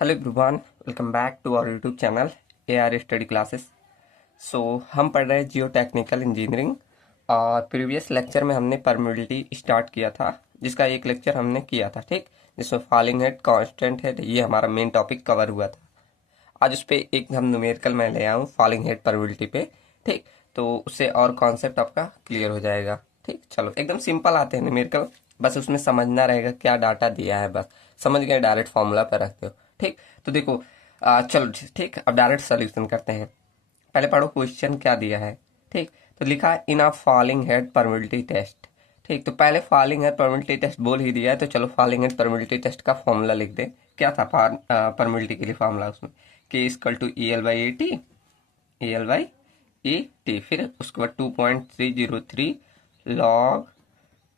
Hello everyone, welcome back to our YouTube channel A R study classes. हम पढ़ रहे हैं जियो टेक्निकल इंजीनियरिंग और प्रीवियस लेक्चर में हमने परमिबिलिटी स्टार्ट किया था, जिसका एक लेक्चर हमने किया था, ठीक, जिसमें फॉलिंग हेड, कांस्टेंट हेड, ये हमारा मेन टॉपिक कवर हुआ था। आज उस पर एक हम न्यूमेरिकल मैं ले आया हूँ फॉलिंग हेड परमिबिलिटी पे, ठीक। तो उससे और कॉन्सेप्ट आपका क्लियर हो जाएगा, ठीक। चलो एकदम सिंपल आते हैं न्यूमेरिकल, बस उसमें समझना रहेगा क्या डाटा दिया है, बस समझ गए, डायरेक्ट फॉर्मूला पर रखते हो, ठीक। तो देखो, चलो ठीक, अब डायरेक्ट सोल्यूशन करते हैं। पहले पढ़ो क्वेश्चन क्या दिया है, ठीक। तो लिखा है in a falling head permeability test, ठीक। तो पहले फॉलिंग हेड परमिबिलिटी टेस्ट बोल ही दिया है, तो चलो फॉलिंग हेड परमिबिलिटी टेस्ट का फॉर्मूला लिख दे। क्या था परमिबिलिटी के लिए फॉर्मूला उसमें? K equal to E L by A T, A L by A T, फिर उसके बाद 2.303 लॉग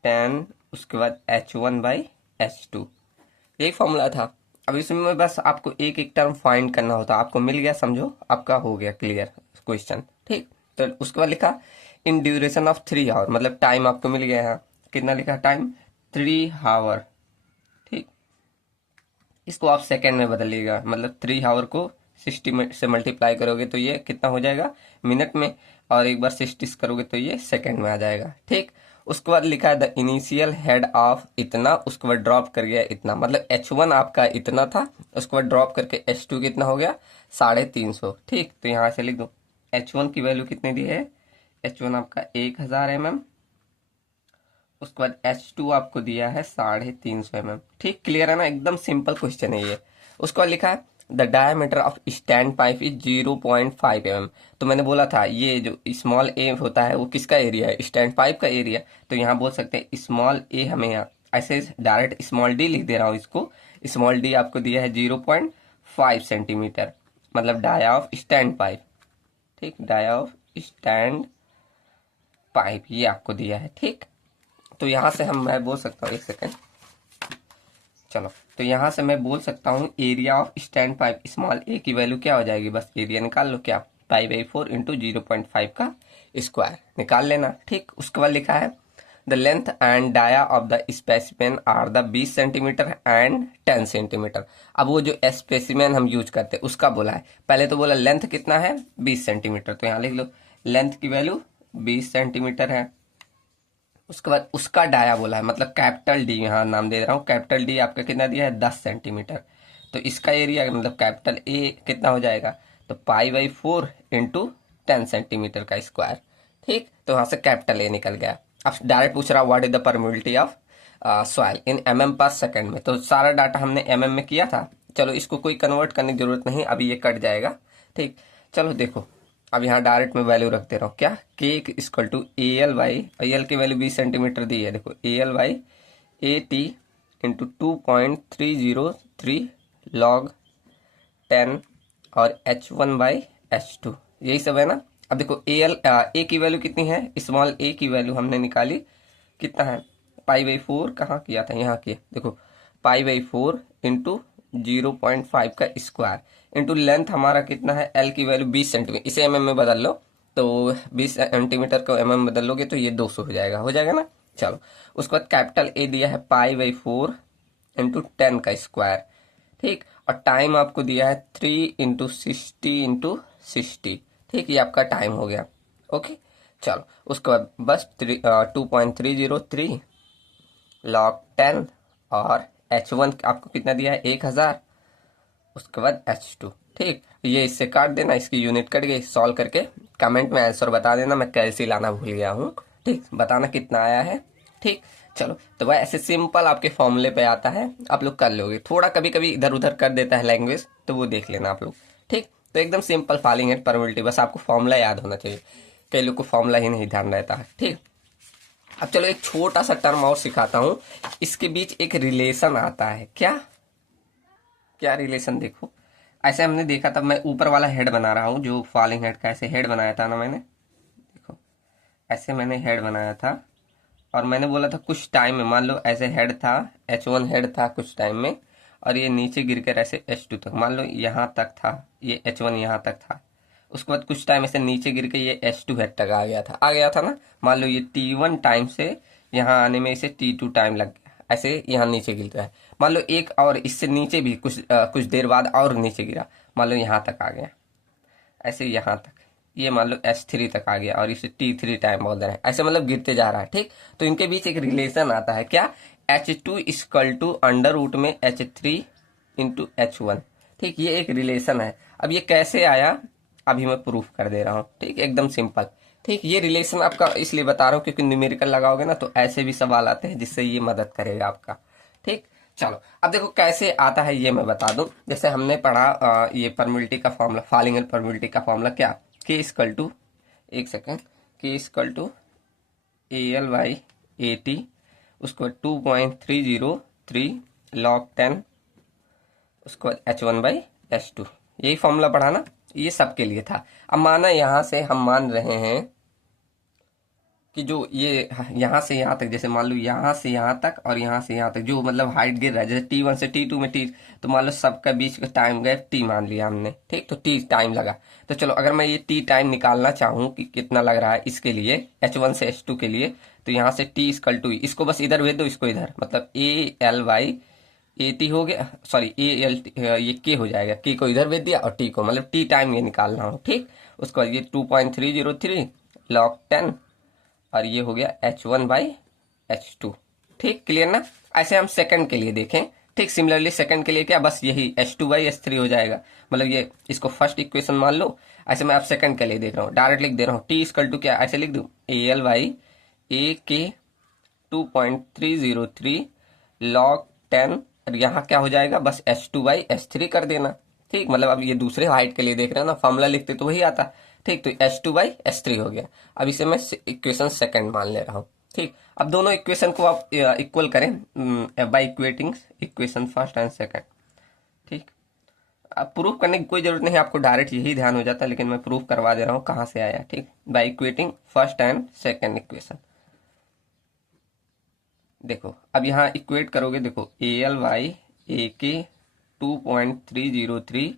10, उसके बाद H1/H2, यही फॉर्मूला था। अब इसमें बस आपको एक एक टर्म फाइंड करना होता, आपको मिल गया, समझो आपका हो गया क्लियर क्वेश्चन, ठीक। तो उसके बाद लिखा इन ड्यूरेशन ऑफ 3 आवर, मतलब टाइम आपको मिल गया है, कितना लिखा टाइम? 3 आवर, ठीक। इसको आप सेकेंड में बदलिएगा, मतलब 3 आवर को 60 से मल्टीप्लाई करोगे तो ये कितना हो जाएगा मिनट में, और एक बार 60 करोगे तो ये सेकेंड में आ जाएगा, ठीक। उसके बाद लिखा है द इनिशियल हेड ऑफ इतना, उसके बाद ड्रॉप कर गया इतना, मतलब H1 आपका इतना था, उसके बाद ड्रॉप करके H2 कितना हो गया 350, ठीक। तो यहाँ से लिख दो H1 की वैल्यू कितनी दी है, H1 आपका 1000 mm, उसके बाद H2 आपको दिया है 350 mm, ठीक। क्लियर है ना, एकदम सिंपल क्वेश्चन है ये। उसके बाद लिखा है the diameter of stand pipe is 0.5 mm। तो मैंने बोला था ये जो स्मॉल ए होता है वो किसका एरिया है, स्टैंड पाइप का एरिया। तो यहाँ बोल सकते हैं स्मॉल ए, हमें यहाँ ऐसे डायरेक्ट स्मॉल डी लिख दे रहा हूँ इसको। स्मॉल डी आपको दिया है 0.5 सेंटीमीटर, मतलब डाया ऑफ स्टैंड पाइप, ठीक, डाया ऑफ स्टैंड पाइप ये आपको दिया है, ठीक। तो यहाँ से मैं बोल सकता हूँ, एक सेकेंड, चलो। तो यहाँ से मैं बोल सकता हूँ area of stand pipe small A की वैल्यू क्या हो जाएगी, बस एरिया निकाल लो, क्या, पाई/4 इंटू 0.5 का स्क्वायर निकाल लेना, ठीक। उसके बाद लिखा है the length and dia of the specimen are the 20 centimetre and 10 centimetre. अब वो जो स्पेसिमेन हम यूज करते हैं उसका बोला है, पहले तो बोला लेंथ कितना है 20 सेंटीमीटर, तो यहाँ लिख लो लेंथ की वैल्यू 20 सेंटीमीटर है। उसके बाद उसका डाया बोला है, मतलब कैपिटल डी, यहाँ नाम दे रहा हूँ, कैपिटल डी आपका कितना दिया है 10 सेंटीमीटर। तो इसका एरिया मतलब कैपिटल ए कितना हो जाएगा, तो पाई/4 इंटू 10 सेंटीमीटर का स्क्वायर, ठीक। तो वहां से कैपिटल ए निकल गया। अब डायरेक्ट पूछ रहा what is the permeability of soil in mm पर सेकंड में, तो सारा डाटा हमने mm में किया था। चलो इसको कोई कन्वर्ट करने की जरूरत नहीं, अभी ये कट जाएगा, ठीक। चलो देखो, अब यहाँ डायरेक्ट में वैल्यू रखते रहो, क्या, K equal to A L by, L की वैल्यू 20 सेंटीमीटर दी है, देखो A L by A T into 2.303 log 10 और H1/H2, यही सब है ना। अब देखो ए की वैल्यू कितनी है, स्मॉल ए की वैल्यू हमने निकाली, कितना है पाई/4, कहाँ किया था, यहाँ किया, देखो पाई/4 इंटू 0.5 का स्क्वायर इंटू लेंथ हमारा कितना है, एल की वैल्यू 20 सेंटीमीटर, इसे mm में बदल लो, तो 20 सेंटीमीटर को mm में बदल लोगे तो ये 200 हो जाएगा ना। चलो उसके बाद कैपिटल ए दिया है पाई/4 इंटू 10 का स्क्वायर, ठीक। और टाइम आपको दिया है 3 इंटू 60 ठीक, ये आपका टाइम हो गया, ओके। चलो उसके बाद बस 2.303 लॉग 10 और H1 आपको कितना दिया है 1000, उसके बाद H2, ठीक। ये इससे काट देना, इसकी यूनिट कट गई, सॉल्व करके कमेंट में आंसर बता देना, मैं कैसे लाना भूल गया हूँ, ठीक, बताना कितना आया है, ठीक। चलो तो वह ऐसे सिंपल आपके फॉर्मूले पे आता है, आप लोग कर लोगे, थोड़ा कभी कभी इधर उधर कर देता है लैंग्वेज, तो वो देख लेना आप लोग, ठीक। तो एकदम सिंपल फॉलिंग है परमिबिलिटी, बस आपको फॉर्मूला याद होना चाहिए, कई लोग को फॉर्मूला ही नहीं ध्यान रहता है, ठीक। अब चलो एक छोटा सा टर्म और सिखाता हूँ, इसके बीच एक रिलेशन आता है, क्या क्या रिलेशन, देखो ऐसे हमने देखा था, मैं ऊपर वाला हेड बना रहा हूँ, जो फॉलिंग हेड का ऐसे हेड बनाया था ना मैंने, देखो ऐसे मैंने हेड बनाया था, और मैंने बोला था कुछ टाइम में, मान लो ऐसे हेड था, H1 हेड था कुछ टाइम में, और ये नीचे गिर कर ऐसे H2 तक, मान लो यहाँ तक था, ये H1 यहाँ तक था, उसके बाद कुछ टाइम ऐसे नीचे गिर के ये H2 हेड तक आ गया था ना। मान लो ये T1 टाइम से यहाँ आने में इसे T2 टाइम लग गया, ऐसे यहाँ नीचे गिरता है, मान लो एक और इससे नीचे भी कुछ देर बाद और नीचे गिरा, मान लो यहाँ तक आ गया, ऐसे यहाँ तक, ये मान लो H3 तक आ गया और इसे T3 टाइम बोल रहे हैं, ऐसे मतलब गिरते जा रहा है। ठीक, तो इनके बीच एक रिलेशन आता है, क्या, H2 equal to under root में H3 इंटू H1। ठीक, ये एक रिलेशन है। अब ये कैसे आया, अभी मैं प्रूफ कर दे रहा हूँ। ठीक, एकदम सिंपल। ठीक, ये रिलेशन आपका इसलिए बता रहा हूँ क्योंकि न्यूमेरिकल लगाओगे ना तो ऐसे भी सवाल आते हैं जिससे ये मदद करेगा आपका। ठीक, चलो अब देखो कैसे आता है ये मैं बता दूं। जैसे हमने पढ़ा ये परमिलिटी का फॉर्मूला, फॉलिंगर परमिलिटी का फॉर्मूला क्या, के इक्वल टू, एक सेकेंड, के इक्वल टू AL/AT, उसको 2.303 log 10, उसको H1/H2, यही फॉर्मूला पढ़ा ना, ये सबके लिए था। अब माना यहां से हम मान रहे हैं कि जो ये यहाँ से यहाँ तक, जैसे मान लो यहाँ से यहाँ तक और यहाँ से यहाँ तक जो मतलब हाइट गिर रहा है, जैसे T1 से T2 में T, तो मान लो सबका बीच का टाइम गैप T मान लिया हमने। ठीक, तो T टाइम लगा। तो चलो अगर मैं ये T टाइम निकालना चाहूँ कि कितना लग रहा है इसके लिए, H1 से H2 के लिए, तो यहाँ से T इक्वल टू, इसको बस इधर भेज दो, इसको इधर, मतलब AL/AT हो गया, सॉरी AL, ये K हो जाएगा, K को इधर भेज दिया और T को, मतलब T टाइम ये निकालना हो। ठीक, उसको ये 2.303 log 10 और ये हो गया H1/H2। ठीक, क्लियर ना। ऐसे हम सेकंड के लिए देखें। ठीक, सिमिलरली सेकंड के लिए क्या, बस यही H2/H3 हो जाएगा, मतलब ये इसको फर्स्ट इक्वेशन मान लो। ऐसे मैं अब सेकंड के लिए देख रहा हूँ, डायरेक्ट लिख दे रहा हूँ, T इक्वल टू क्या, ऐसे लिख दूँ AL/AK 2.303 log 10, और यहाँ क्या हो जाएगा, बस H2/H3 कर देना। ठीक, मतलब अब ये दूसरे हाइट के लिए देख रहे हैं ना, फॉर्मूला लिखते तो वही आता। ठीक, तो H2/H3 हो गया। अब इसे मैं इक्वेशन सेकंड मान ले रहा हूँ। ठीक, अब दोनों इक्वेशन को आप इक्वल करें by equating equation first and second. ठीक, अब प्रूफ करने की कोई जरूरत नहीं, आपको डायरेक्ट यही ध्यान हो जाता है, लेकिन मैं प्रूफ करवा दे रहा हूँ कहाँ से आया। ठीक, by equating first and second equation. देखो अब यहाँ इक्वेट करोगे, देखो AL/AK 2.303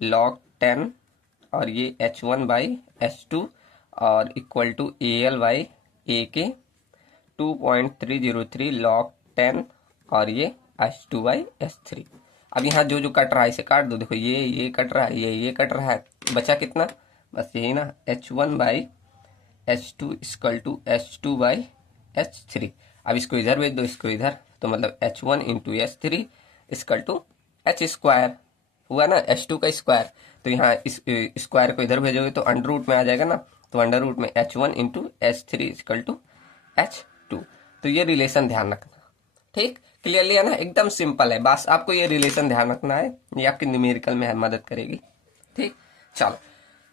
log 10 और ये H1/H2 और इक्वल टू AL/AK 2.303 log 10 और ये H2/H3। अब यहाँ जो जो कट रहा है इसे काट दो, देखो ये कट रहा है, ये कट रहा है, बचा कितना, बस यही ना, H1/H2 इक्वल टू H2/H3। अब इसको इधर भेज दो, इसको इधर, तो मतलब H1 into H3 equal to H² हुआ ना, H2 का स्क्वायर। तो यहाँ इस स्क्वायर को इधर भेजोगे तो अंडर रूट में आ जाएगा ना, तो अंडर रूट में H1 into H3 equal to H2। तो ये रिलेशन ध्यान रखना। ठीक, क्लियरली है ना, एकदम सिंपल है, बस आपको ये रिलेशन ध्यान रखना है, ये आपके न्यूमेरिकल में मदद करेगी। ठीक, चलो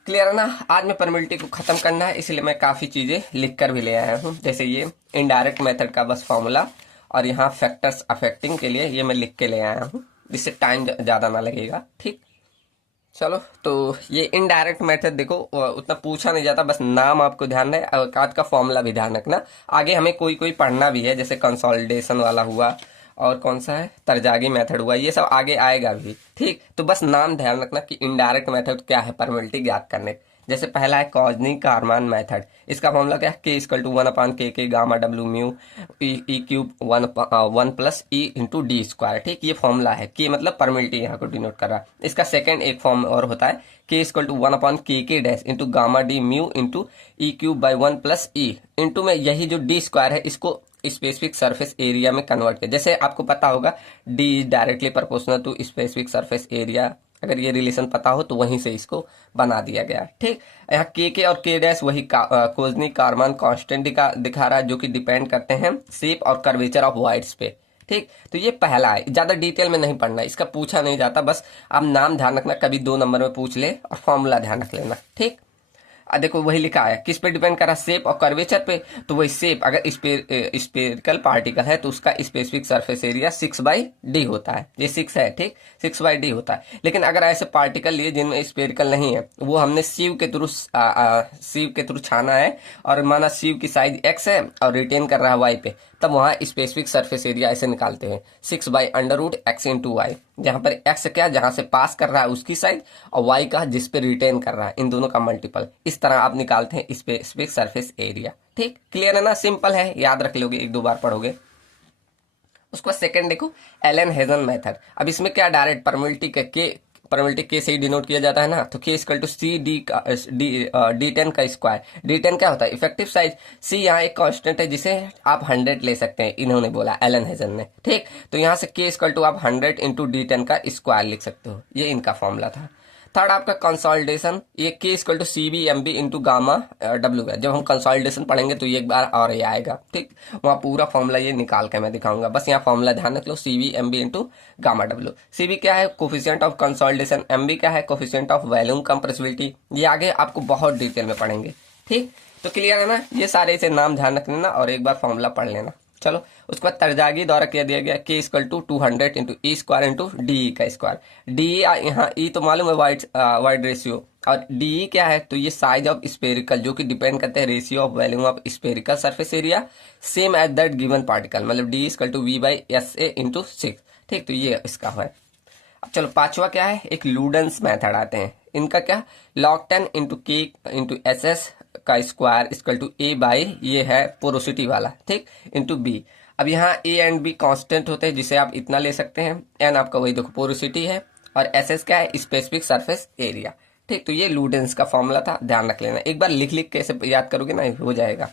क्लियर है ना। आज मैं परमिलिटी को खत्म करना है, इसलिए मैं काफी चीजें लिख कर भी ले आया हूँ, जैसे ये इनडायरेक्ट मेथड का बस फॉर्मूला, और यहाँ फैक्टर्स अफेक्टिंग के लिए ये मैं लिख के ले आया हूँ, जिससे टाइम ज्यादा ना लगेगा। ठीक, चलो तो ये इनडायरेक्ट मेथड देखो उतना पूछा नहीं जाता, बस नाम आपको ध्यान है, आज का फॉर्मूला भी ध्यान रखना। आगे हमें कोई कोई पढ़ना भी है, जैसे कंसोलिडेशन वाला हुआ, और कौन सा है, तरजागी मेथड हुआ, ये सब आगे आएगा भी। ठीक, तो बस नाम ध्यान रखना कि इनडायरेक्ट मेथड क्या है परमिलिटी ज्ञात करने। जैसे पहला है कॉजनी कारमान मेथड, इसका फॉर्मूला क्या है, K equal to 1/K gamma W mu e cube 1 plus e into D square. ठीक, ये फॉर्मूला है, K मतलब परमिलिटी यहाँ को डिनोट कर रहा है। इसका सेकंड एक फॉर्म और होता है, K equal to 1/KK dash into gamma D mu into e cube by 1 plus e into में यही जो डी स्क्वायर है इसको स्पेसिफिक सरफेस एरिया में कन्वर्ट किया। जैसे आपको पता होगा D directly proportional to specific surface area, अगर ये रिलेशन पता हो तो वहीं से इसको बना दिया गया। ठीक, यहाँ के और के डैश वही कोजनी कारमान कांस्टेंट दिखा रहा है, जो कि डिपेंड करते हैं शेप और कर्वेचर ऑफ वाइड्स पे। ठीक, तो ये पहला है, ज्यादा डिटेल में नहीं पढ़ना, इसका पूछा नहीं जाता, बस आप नाम ध्यान रखना, कभी 2 नंबर में पूछ ले, और फॉर्मूला ध्यान रख लेना। ठीक, देखो वही लिखा है, किस पे डिपेंड कर रहा है, शेप और कर्वेचर पे। तो वही शेप अगर स्पेरिकल पार्टिकल है तो उसका स्पेसिफिक सरफेस एरिया 6/D होता है, ये 6 है। ठीक, 6/D होता है। लेकिन अगर ऐसे पार्टिकल लिए जिनमें स्पेरिकल नहीं है, वो हमने सीव के थ्रू छाना है, और माना सीव की साइज x है और रिटेन कर रहा है y पे, तब वहां स्पेसिफिक सरफेस एरिया ऐसे निकालते हैं 6/√x इंटू वाई, जहां पर x क्या जहां से पास कर रहा है उसकी साइड, और y का जिस पे रिटेन कर रहा है, इन दोनों का मल्टीपल। इस तरह आप निकालते हैं स्पेसिफिक सरफेस एरिया। ठीक, क्लियर है ना, सिंपल है, याद रख लोगे, 1-2 बार पढ़ोगे। उसके बाद सेकंड देखो, एलन हेजन मेथड। अब इसमें क्या डायरेक्ट परमिलिटी के से ही डिनोट किया जाता है ना, तो के इक्वल टू सी डी का डी 10 का स्क्वायर। डी 10 क्या होता है? Effective size. सी यहाँ एक कांस्टेंट है जिसे आप 100 ले सकते हैं, इन्होंने बोला एलन हेजन ने, ठीक। तो यहाँ से के इक्वल टू आप 100 इंटू डी 10 का स्क्वायर लिख सकते हो, ये इनका फॉर्मूला था। थर्ड आपका कंसोलिडेशन, ये K equal to C B M B into gamma W है। जब हम कंसोलिडेशन पढ़ेंगे तो ये एक बार और ये आएगा, ठीक। वहाँ पूरा फॉर्मूला ये निकाल के मैं दिखाऊंगा, बस यहाँ फॉर्मूला ध्यान रख लो, C B M B into gamma W. C B क्या है? Coefficient of consolidation. M B क्या है? Coefficient of volume compressibility. ये आगे आपको बहुत डिटेल में पढ़ेंगे, ठीक। तो क्लियर है ना? ये सारे इसे नाम ध्यान रख लेना और एक बार फॉर्मूला पढ़ लेना। चलो, उसके बाद तरजागी द्वारा क्या दिया गया? K equal to 200 into e square into D का स्क्वायर। डी यहाँ ई तो मालूम है वाइड रेशियो, और डी क्या है? तो ये साइज ऑफ स्पेरिकल, जो कि डिपेंड करते हैं ratio of volume of spherical surface area same as that given particle, मतलब D equal to V by S A into 6, ठीक। तो ये इसका है। अब चलो पांचवा क्या है? एक लूडेंस मेथड आते हैं। इनका क्या? log 10 into K into S S का square equal to A by, ये है पोरोसिटी वाला, ठीक, इंटू बी। अब यहाँ ए एंड बी कांस्टेंट होते हैं, जिसे आप इतना ले सकते हैं। एन आपका वही देखो पोरोसिटी है, और एस एस क्या है? स्पेसिफिक सरफेस एरिया, ठीक। तो ये लूडेंस का फॉर्मूला था, ध्यान रख लेना। एक बार लिख लिख के ऐसे याद करोगे ना, हो जाएगा।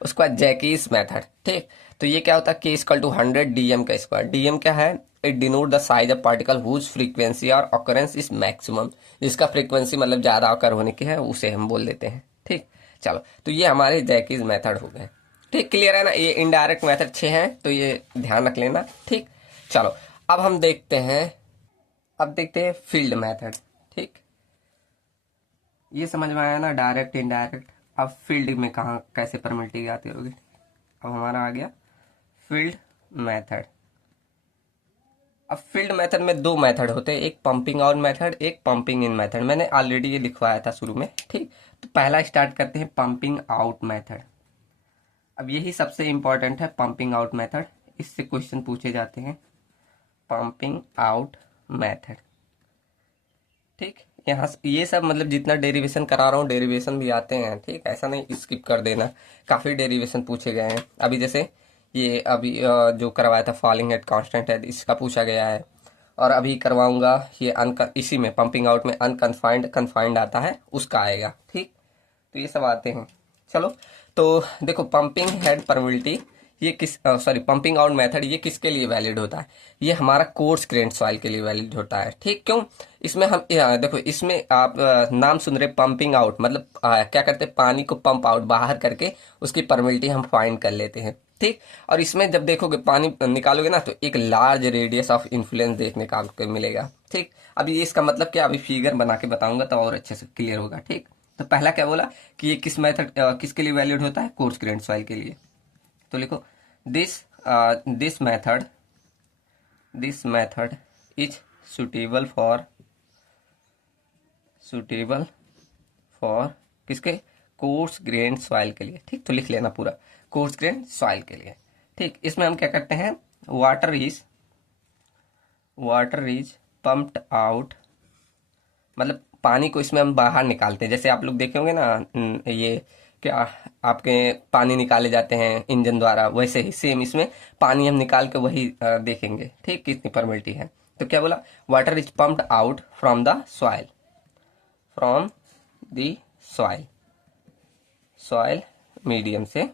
उसके बाद जैकीज मेथड, ठीक। तो ये क्या होता है? के इक्वल टू 100 डीएम का स्क्वायर। डीएम क्या है? It denote the size of particle whose frequency और ऑकरेंस इज मैक्सिमम। जिसका फ्रीक्वेंसी मतलब ज्यादा ऑकर होने की है, उसे हम बोल देते हैं, ठीक। चलो, तो ये हमारे जैकीज मेथड हो गए, ठीक। क्लियर है ना? ये इनडायरेक्ट मेथड 6 हैं, तो ये ध्यान रख लेना, ठीक। चलो, अब हम देखते हैं, अब देखते हैं फील्ड मेथड, ठीक। ये समझ में आया ना, डायरेक्ट इनडायरेक्ट। अब फील्ड में कहाँ कैसे परमिलिटी आती होगी। अब हमारा आ गया फील्ड मेथड। अब फील्ड मेथड में दो मेथड होते हैं, एक पंपिंग आउट मेथड, एक पंपिंग इन मेथड। मैंने ऑलरेडी ये लिखवाया था शुरू में, ठीक। तो पहला स्टार्ट करते हैं पंपिंग आउट मेथड। अब यही सबसे इंपॉर्टेंट है, पंपिंग आउट मेथड। इससे क्वेश्चन पूछे जाते हैं, पंपिंग आउट मेथड, ठीक। यहाँ ये सब मतलब जितना डेरिवेशन करा रहा हूँ, डेरिवेशन भी आते हैं, ठीक। ऐसा नहीं स्किप कर देना, काफी डेरिवेशन पूछे गए हैं। अभी जैसे ये अभी जो करवाया था फॉलिंग हेड कांस्टेंट है, इसका पूछा गया है। और अभी करवाऊंगा ये इसी में पंपिंग आउट में अनकन्फाइंड कन्फाइंड आता है, उसका आएगा, ठीक। तो ये सब आते हैं। चलो, तो देखो पंपिंग हेड परमिलिटी, ये किस सॉरी पंपिंग आउट मेथड, ये किसके लिए वैलिड होता है? ये हमारा कोर्स ग्रेन्ड सॉइल के लिए वैलिड होता है, ठीक। क्यों? इसमें हम देखो, इसमें आप नाम सुन रहे पंपिंग आउट, मतलब क्या करते हैं? पानी को पंप आउट बाहर करके उसकी परमिलिटी हम फाइंड कर लेते हैं, ठीक। और इसमें जब देखोगे पानी निकालोगे ना, तो एक लार्ज रेडियस ऑफ इन्फ्लुएंस देखने का आपको मिलेगा, ठीक। अभी ये इसका मतलब क्या, अभी फिगर बना के बताऊंगा तो और अच्छे से क्लियर होगा, ठीक। तो पहला क्या बोला कि ये किस मेथड किसके लिए वैलिड होता है? कोर्स ग्रेन्ड सॉइल के लिए। तो लिखो this method is suitable for किसके? कोर्स ग्रेन सॉइल के लिए, ठीक। तो लिख लेना पूरा, कोर्स ग्रेन सॉइल के लिए, ठीक। इसमें हम क्या करते हैं? वाटर इज पम्प्ड आउट, मतलब पानी को इसमें हम बाहर निकालते हैं। जैसे आप लोग देखे होंगे ना, ये क्या आपके पानी निकाले जाते हैं इंजन द्वारा, वैसे ही सेम इसमें पानी हम निकाल के वही देखेंगे, ठीक, कितनी परमिलिटी है। तो क्या बोला? Water is pumped out from the soil, soil medium से,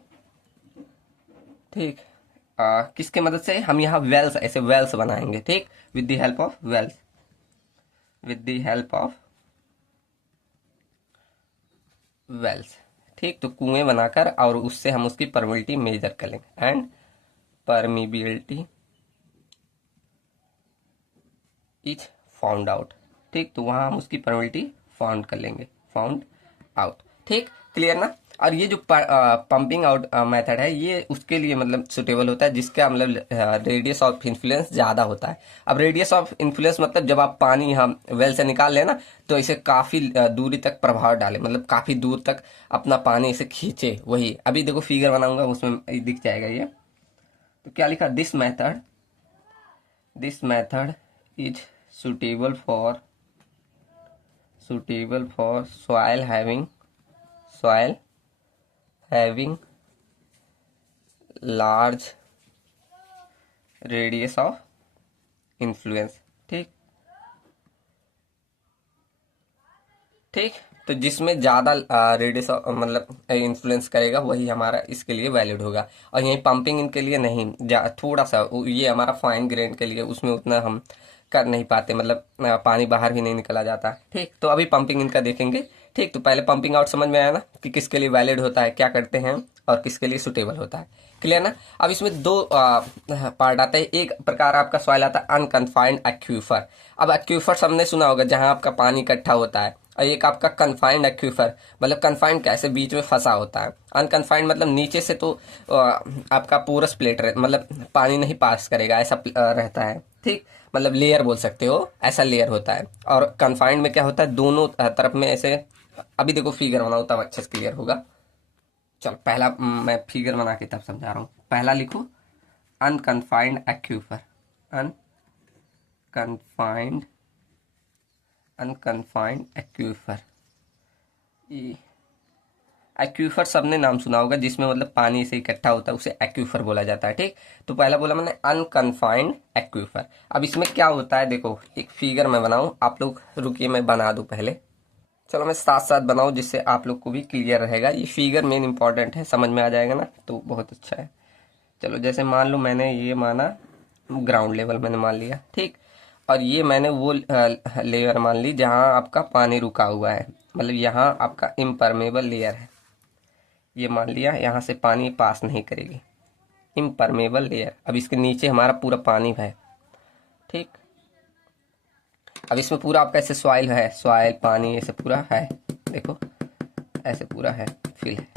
ठीक। किसके मदद से? हम यहाँ वेल्स, ऐसे वेल्स बनाएंगे, ठीक, with the help of wells, ठीक। तो कुएं बनाकर और उससे हम उसकी परमिलिटी मेजर कर लेंगे, and permeability is found out, ठीक। तो वहां हम उसकी परमिलिटी फाउंड कर लेंगे, फाउंड आउट, ठीक। क्लियर ना? और ये जो पंपिंग आउट मेथड है, ये उसके लिए मतलब सुटेबल होता है जिसका मतलब रेडियस ऑफ इन्फ्लुएंस ज्यादा होता है। अब रेडियस ऑफ इन्फ्लुएंस मतलब जब आप पानी हम वेल से निकाल लेना, तो इसे काफी दूरी तक प्रभाव डाले, मतलब काफी दूर तक अपना पानी इसे खींचे। वही अभी देखो फिगर बनाऊंगा, उसमें दिख जाएगा ये। तो क्या लिखा? This method is suitable for soil having large radius of influence. ठीक ठीक, तो जिसमें ज़्यादा रेडियस मतलब इन्फ्लुएंस करेगा वही हमारा इसके लिए वैलिड होगा। और यही पंपिंग इनके लिए नहीं, थोड़ा सा ये हमारा फाइन ग्रेन के लिए, उसमें उतना हम कर नहीं पाते, मतलब पानी बाहर भी नहीं निकला जाता। ठीक, तो अभी पंपिंग इनका देखेंगे। ठीक, तो पहले पंपिंग आउट समझ में आया ना कि किसके लिए वैलिड होता है, क्या करते हैं, और किसके लिए सुटेबल होता है। क्लियर ना। अब इसमें दो पार्ट आता है। एक प्रकार आपका सॉइल आता है अनकन्फाइंड एक्यूफर। अब एक्यूफर सबने सुना होगा, जहां आपका पानी इकट्ठा होता है। और एक आपका कन्फाइंड एक्यूफर, मतलब कन्फाइंड कैसे, बीच में फंसा होता है। अनकन्फाइंड मतलब नीचे से तो आपका पोरस प्लेट मतलब पानी नहीं पास करेगा, ऐसा रहता है। ठीक, मतलब लेयर बोल सकते हो, ऐसा लेयर होता है। और कन्फाइंड में क्या होता है, दोनों तरफ में ऐसे। अभी देखो फिगर बनाओ तब अच्छे से क्लियर होगा। चलो पहला मैं फिगर बना के तब समझा रहा हूँ। पहला लिखो unconfined aquifer. Unconfined unconfined aquifer. Aquifer सबने नाम सुना होगा, जिसमें मतलब पानी से इकट्ठा होता है, उसे एक्यूफर बोला जाता है। ठीक, तो पहला बोला मैंने अनकन्फाइंड एक्यूफर। अब इसमें क्या होता है, देखो एक फिगर मैं बनाऊं, आप लोग रुकिए मैं बना दूं पहले। चलो मैं साथ साथ बनाऊं, जिससे आप लोग को भी क्लियर रहेगा। ये फिगर मेन इंपॉर्टेंट है, समझ में आ जाएगा ना, तो बहुत अच्छा है। चलो जैसे मान लो मैंने ये माना ग्राउंड लेवल मैंने मान लिया। ठीक, और ये मैंने वो लेयर मान ली जहाँ आपका पानी रुका हुआ है, मतलब यहाँ आपका इम्परमेबल लेयर है। ये मान लिया यहाँ से पानी पास नहीं करेगी, इम्परमेबल लेयर। अब इसके नीचे हमारा पूरा पानी है। ठीक, अब इसमें पूरा आपका ऐसे सॉइल है, सॉइल पानी ऐसे पूरा है, देखो ऐसे पूरा है, फिल है।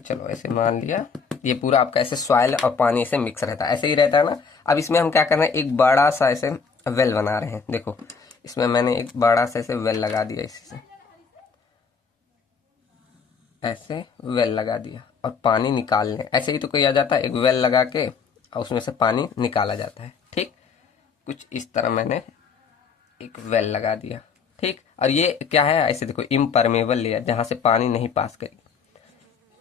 चलो ऐसे मान लिया, ये पूरा आपका ऐसे सॉइल और पानी से मिक्स रहता है, ऐसे ही रहता है ना। अब इसमें हम क्या कर रहे हैं, एक बड़ा सा ऐसे वेल बना रहे हैं। देखो इसमें मैंने एक बड़ा सा ऐसे वेल लगा दिया, इसी से ऐसे वेल लगा दिया, और पानी निकालने ऐसे ही तो किया जाता है, एक वेल लगा के और उसमें से पानी निकाला जाता है। ठीक, कुछ इस तरह मैंने एक वेल लगा दिया। ठीक, और ये क्या है, ऐसे देखो इम्परमेबल लेयर, जहां से पानी नहीं पास करेगी।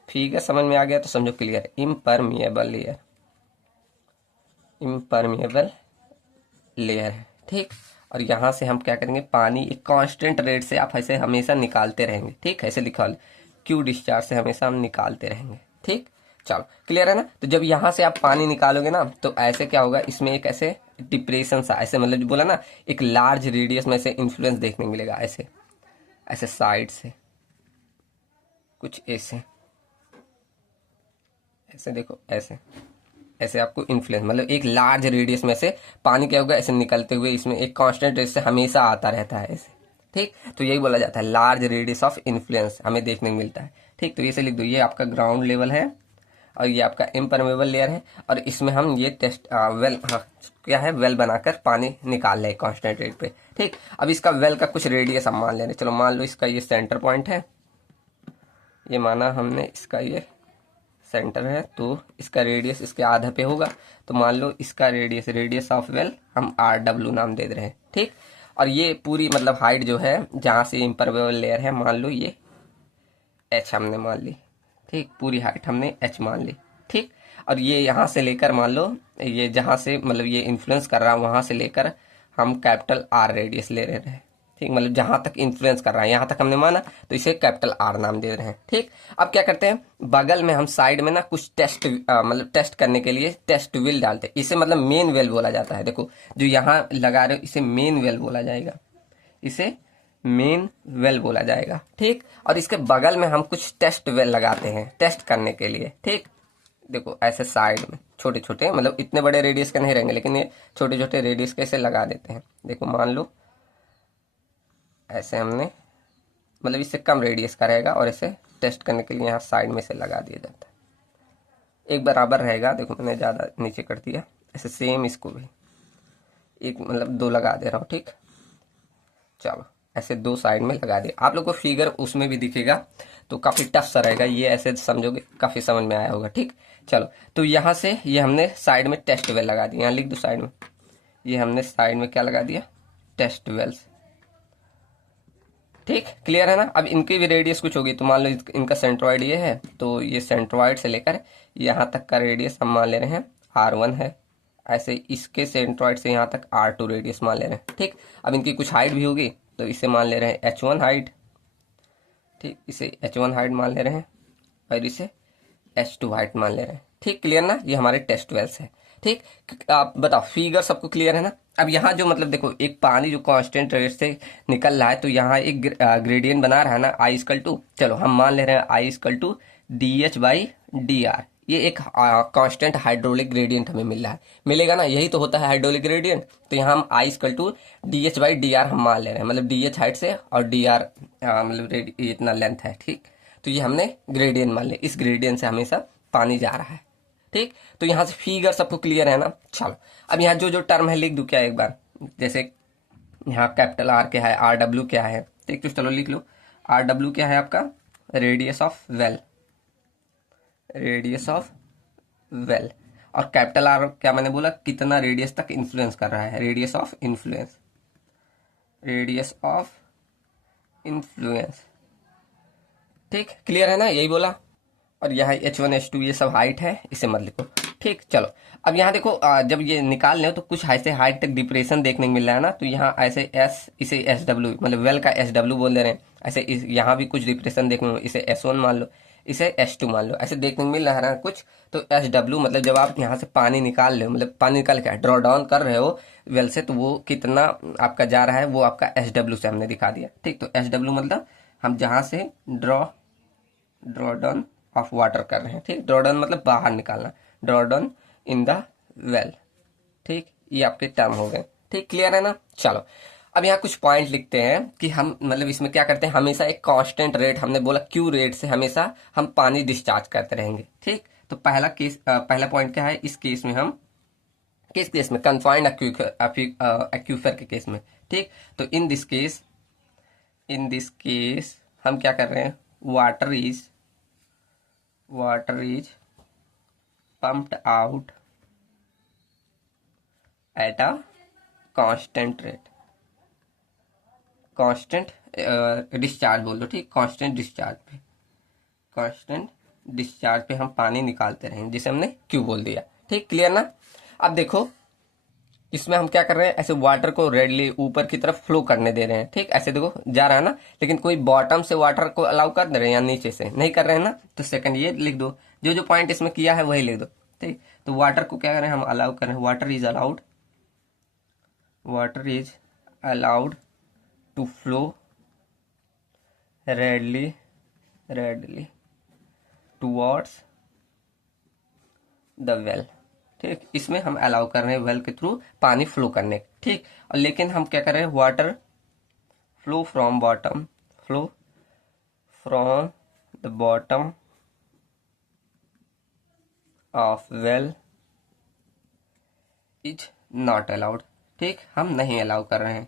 फिगर समझ में आ गया तो समझो क्लियर है। इम्परमिएबल लेयर, इम्परमिएबल लेयर है। ठीक, और यहाँ से हम क्या करेंगे, पानी एक कांस्टेंट रेट से आप ऐसे हमेशा निकालते रहेंगे। ठीक, ऐसे लिखा क्यू डिस्चार्ज से हमेशा हम निकालते रहेंगे। ठीक, चलो क्लियर है ना। तो जब यहाँ से आप पानी निकालोगे ना, तो ऐसे क्या होगा, इसमें एक ऐसे डिप्रेशन सा, ऐसे मतलब जो बोला ना, एक लार्ज रेडियस में से इन्फ्लुएंस देखने मिलेगा, ऐसे ऐसे साइड से कुछ ऐसे, ऐसे देखो ऐसे ऐसे आपको इन्फ्लुएंस, मतलब एक लार्ज रेडियस में से पानी क्या होगा, ऐसे निकलते हुए इसमें एक कांस्टेंट रेट से हमेशा आता रहता है ऐसे। ठीक, तो यही बोला जाता है लार्ज रेडियस ऑफ इन्फ्लुएंस हमें देखने को मिलता है। ठीक, तो ये से लिख दो, ये आपका ग्राउंड लेवल है और ये आपका इम्परमेबल लेयर है, और इसमें हम ये टेस्ट वेल क्या है, वेल बनाकर पानी निकाल रहे कांस्टेंट रेट पे। ठीक, अब इसका वेल का कुछ रेडियस हम मान ले रहे। चलो मान लो इसका ये सेंटर पॉइंट है, ये माना हमने इसका ये सेंटर है, तो इसका रेडियस इसके आधा पे होगा। तो मान लो इसका रेडियस, रेडियस ऑफ वेल हम RW नाम दे रहे हैं। ठीक, और ये पूरी मतलब हाइट जो है जहाँ से इम्परमेबल लेयर है, मान लो ये H हमने मान ली। ठीक, पूरी हाइट हमने H मान ली। ठीक, और ये यहाँ से लेकर मान लो ये जहाँ से मतलब ये इन्फ्लुएंस कर रहा है, वहाँ से लेकर हम कैपिटल R रेडियस ले रहे हैं। ठीक, मतलब जहां तक इन्फ्लुएंस कर रहा है यहाँ तक हमने माना, तो इसे कैपिटल R नाम दे रहे हैं। ठीक, अब क्या करते हैं, बगल में हम साइड में ना कुछ टेस्ट मतलब टेस्ट करने के लिए टेस्ट व्हील डालते हैं। इसे मतलब मेन वेल बोला जाता है। देखो जो यहाँ लगा रहे हो, इसे मेन वेल बोला जाएगा, इसे मेन वेल बोला जाएगा। ठीक, और इसके बगल में हम कुछ टेस्ट वेल लगाते हैं टेस्ट करने के लिए। ठीक, देखो ऐसे साइड में छोटे छोटे, मतलब इतने बड़े रेडियस के नहीं रहेंगे, लेकिन ये छोटे छोटे रेडियस के ऐसे लगा देते हैं। देखो मान लो ऐसे हमने, मतलब इससे कम रेडियस का रहेगा, और इसे टेस्ट करने के लिए यहाँ साइड में से लगा दिया जाता है। एक बराबर रहेगा, देखो मैंने ज़्यादा नीचे कर दिया, ऐसे सेम इसको भी एक मतलब दो लगा दे रहा हूँ। ठीक, चलो ऐसे दो साइड में लगा दिया। आप लोग को फिगर उसमें भी दिखेगा, तो काफ़ी टफ सा रहेगा, ये ऐसे समझोगे काफ़ी समझ में आया होगा। ठीक, चलो तो यहाँ से ये हमने साइड में टेस्ट वेल लगा दिया, यहाँ लिख दो साइड में, ये हमने साइड में क्या लगा दिया, टेस्ट वेल्स। ठीक, क्लियर है ना। अब इनकी भी रेडियस कुछ होगी, तो मान लो इनका सेंट्रॉइड ये है, तो ये सेंट्रॉइड से लेकर यहाँ तक का रेडियस हम मान ले रहे हैं R1 है। ऐसे इसके सेंट्रॉइड से यहाँ तक R2 रेडियस मान ले रहे हैं। ठीक, अब इनकी कुछ हाइट भी होगी, तो इसे मान ले रहे हैं H1 हाइट। ठीक, इसे H1 हाइट मान ले रहे हैं और इसे H2 हाइट मान ले रहे हैं। ठीक, क्लियर ना। ये हमारे टेस्ट वेल्स है। ठीक, आप बताओ फिगर सबको क्लियर है ना। अब यहाँ जो मतलब देखो, एक पानी जो कांस्टेंट रेट से निकल रहा है, तो यहाँ एक ग्रेडियंट बना रहा है ना, I इक्वल टू, चलो हम मान ले रहे हैं I इक्वल टू DH/dr। ये एक कांस्टेंट हाइड्रोलिक ग्रेडियंट हमें मिल रहा है, मिलेगा ना, यही तो होता है हाइड्रोलिक ग्रेडियंट। तो यहाँ हम I इक्वल टू DH/dr हम मान ले रहे हैं, मतलब DH हाइट से और dr मतलब इतना लेंथ है। ठीक, तो ये हमने ग्रेडियंट मान लिया, इस ग्रेडियंट से हमेशा पानी जा रहा है। ठीक, तो यहाँ से फिगर सबको क्लियर है ना। चलो अब यहाँ जो जो टर्म है लिख दूं क्या एक बार, जैसे यहाँ कैपिटल R क्या है, RW क्या है। ठीक, तो चलो लिख लो, RW क्या है आपका, radius of well, radius of well. और कैपिटल R क्या मैंने बोला, कितना रेडियस तक इन्फ्लुएंस कर रहा है, radius of influence, radius of influence. ठीक, क्लियर है ना, यही बोला। और यहाँ H1 H2 ये सब हाइट है, इसे मत लिखो। ठीक, चलो अब यहाँ देखो, जब ये निकाल ले तो कुछ ऐसे हाइट तक डिप्रेशन देखने को मिल रहा है ना, तो यहाँ ऐसे S, इसे SW मतलब वेल का SW बोल दे रहे हैं। ऐसे यहाँ भी कुछ डिप्रेशन देखने को, इसे S1 मान लो, इसे S2 मान लो, ऐसे देखने को मिल रहा है कुछ। तो SW मतलब जब आप यहाँ से पानी निकाल रहे हो, मतलब पानी निकाल के ड्रॉ डाउन कर रहे हो वेल से, तो वो कितना आपका जा रहा है वो आपका SW से हमने दिखा दिया। ठीक, तो SW मतलब हम जहाँ से ड्रॉ डाउन ऑफ वाटर कर रहे हैं। ठीक, ड्रॉ डाउन मतलब बाहर निकालना, draw down in the well. ठीक, ये आपके टर्म हो गए। ठीक, क्लियर है ना। चलो अब यहाँ कुछ पॉइंट लिखते हैं कि हम मतलब इसमें क्या करते हैं, हमेशा एक कांस्टेंट रेट, हमने बोला Q रेट से हमेशा हम पानी डिस्चार्ज करते रहेंगे। ठीक, तो पहला केस, पहला पॉइंट क्या है, इस केस में हम किस केस में, कन्फाइंड एक्यूफर के केस में। ठीक, तो इन दिस केस हम क्या कर रहे हैं, water is pumped out at a constant rate, constant discharge बोल दो। ठीक, कांस्टेंट डिस्चार्ज पे हम पानी निकालते रहेंगे, जिसे हमने क्यू बोल दिया। ठीक, क्लियर ना। अब देखो इसमें हम क्या कर रहे हैं, ऐसे वाटर को रेडली ऊपर की तरफ फ्लो करने दे रहे हैं। ठीक, ऐसे देखो जा रहा है ना, लेकिन कोई बॉटम से वाटर को अलाउ कर दे रहे हैं या नीचे से नहीं कर रहे हैं ना, तो सेकंड ये लिख दो, जो जो पॉइंट इसमें किया है वही लिख दो। ठीक, तो वाटर को क्या करें हम, अलाउ करें, water is allowed to flow readily towards the well. ठीक, इसमें हम अलाउ कर रहे हैं वेल के थ्रू पानी फ्लो करने। ठीक, और लेकिन हम क्या कर रहे हैं, water flow from the bottom of well is not allowed. ठीक, हम नहीं अलाउ कर रहे हैं।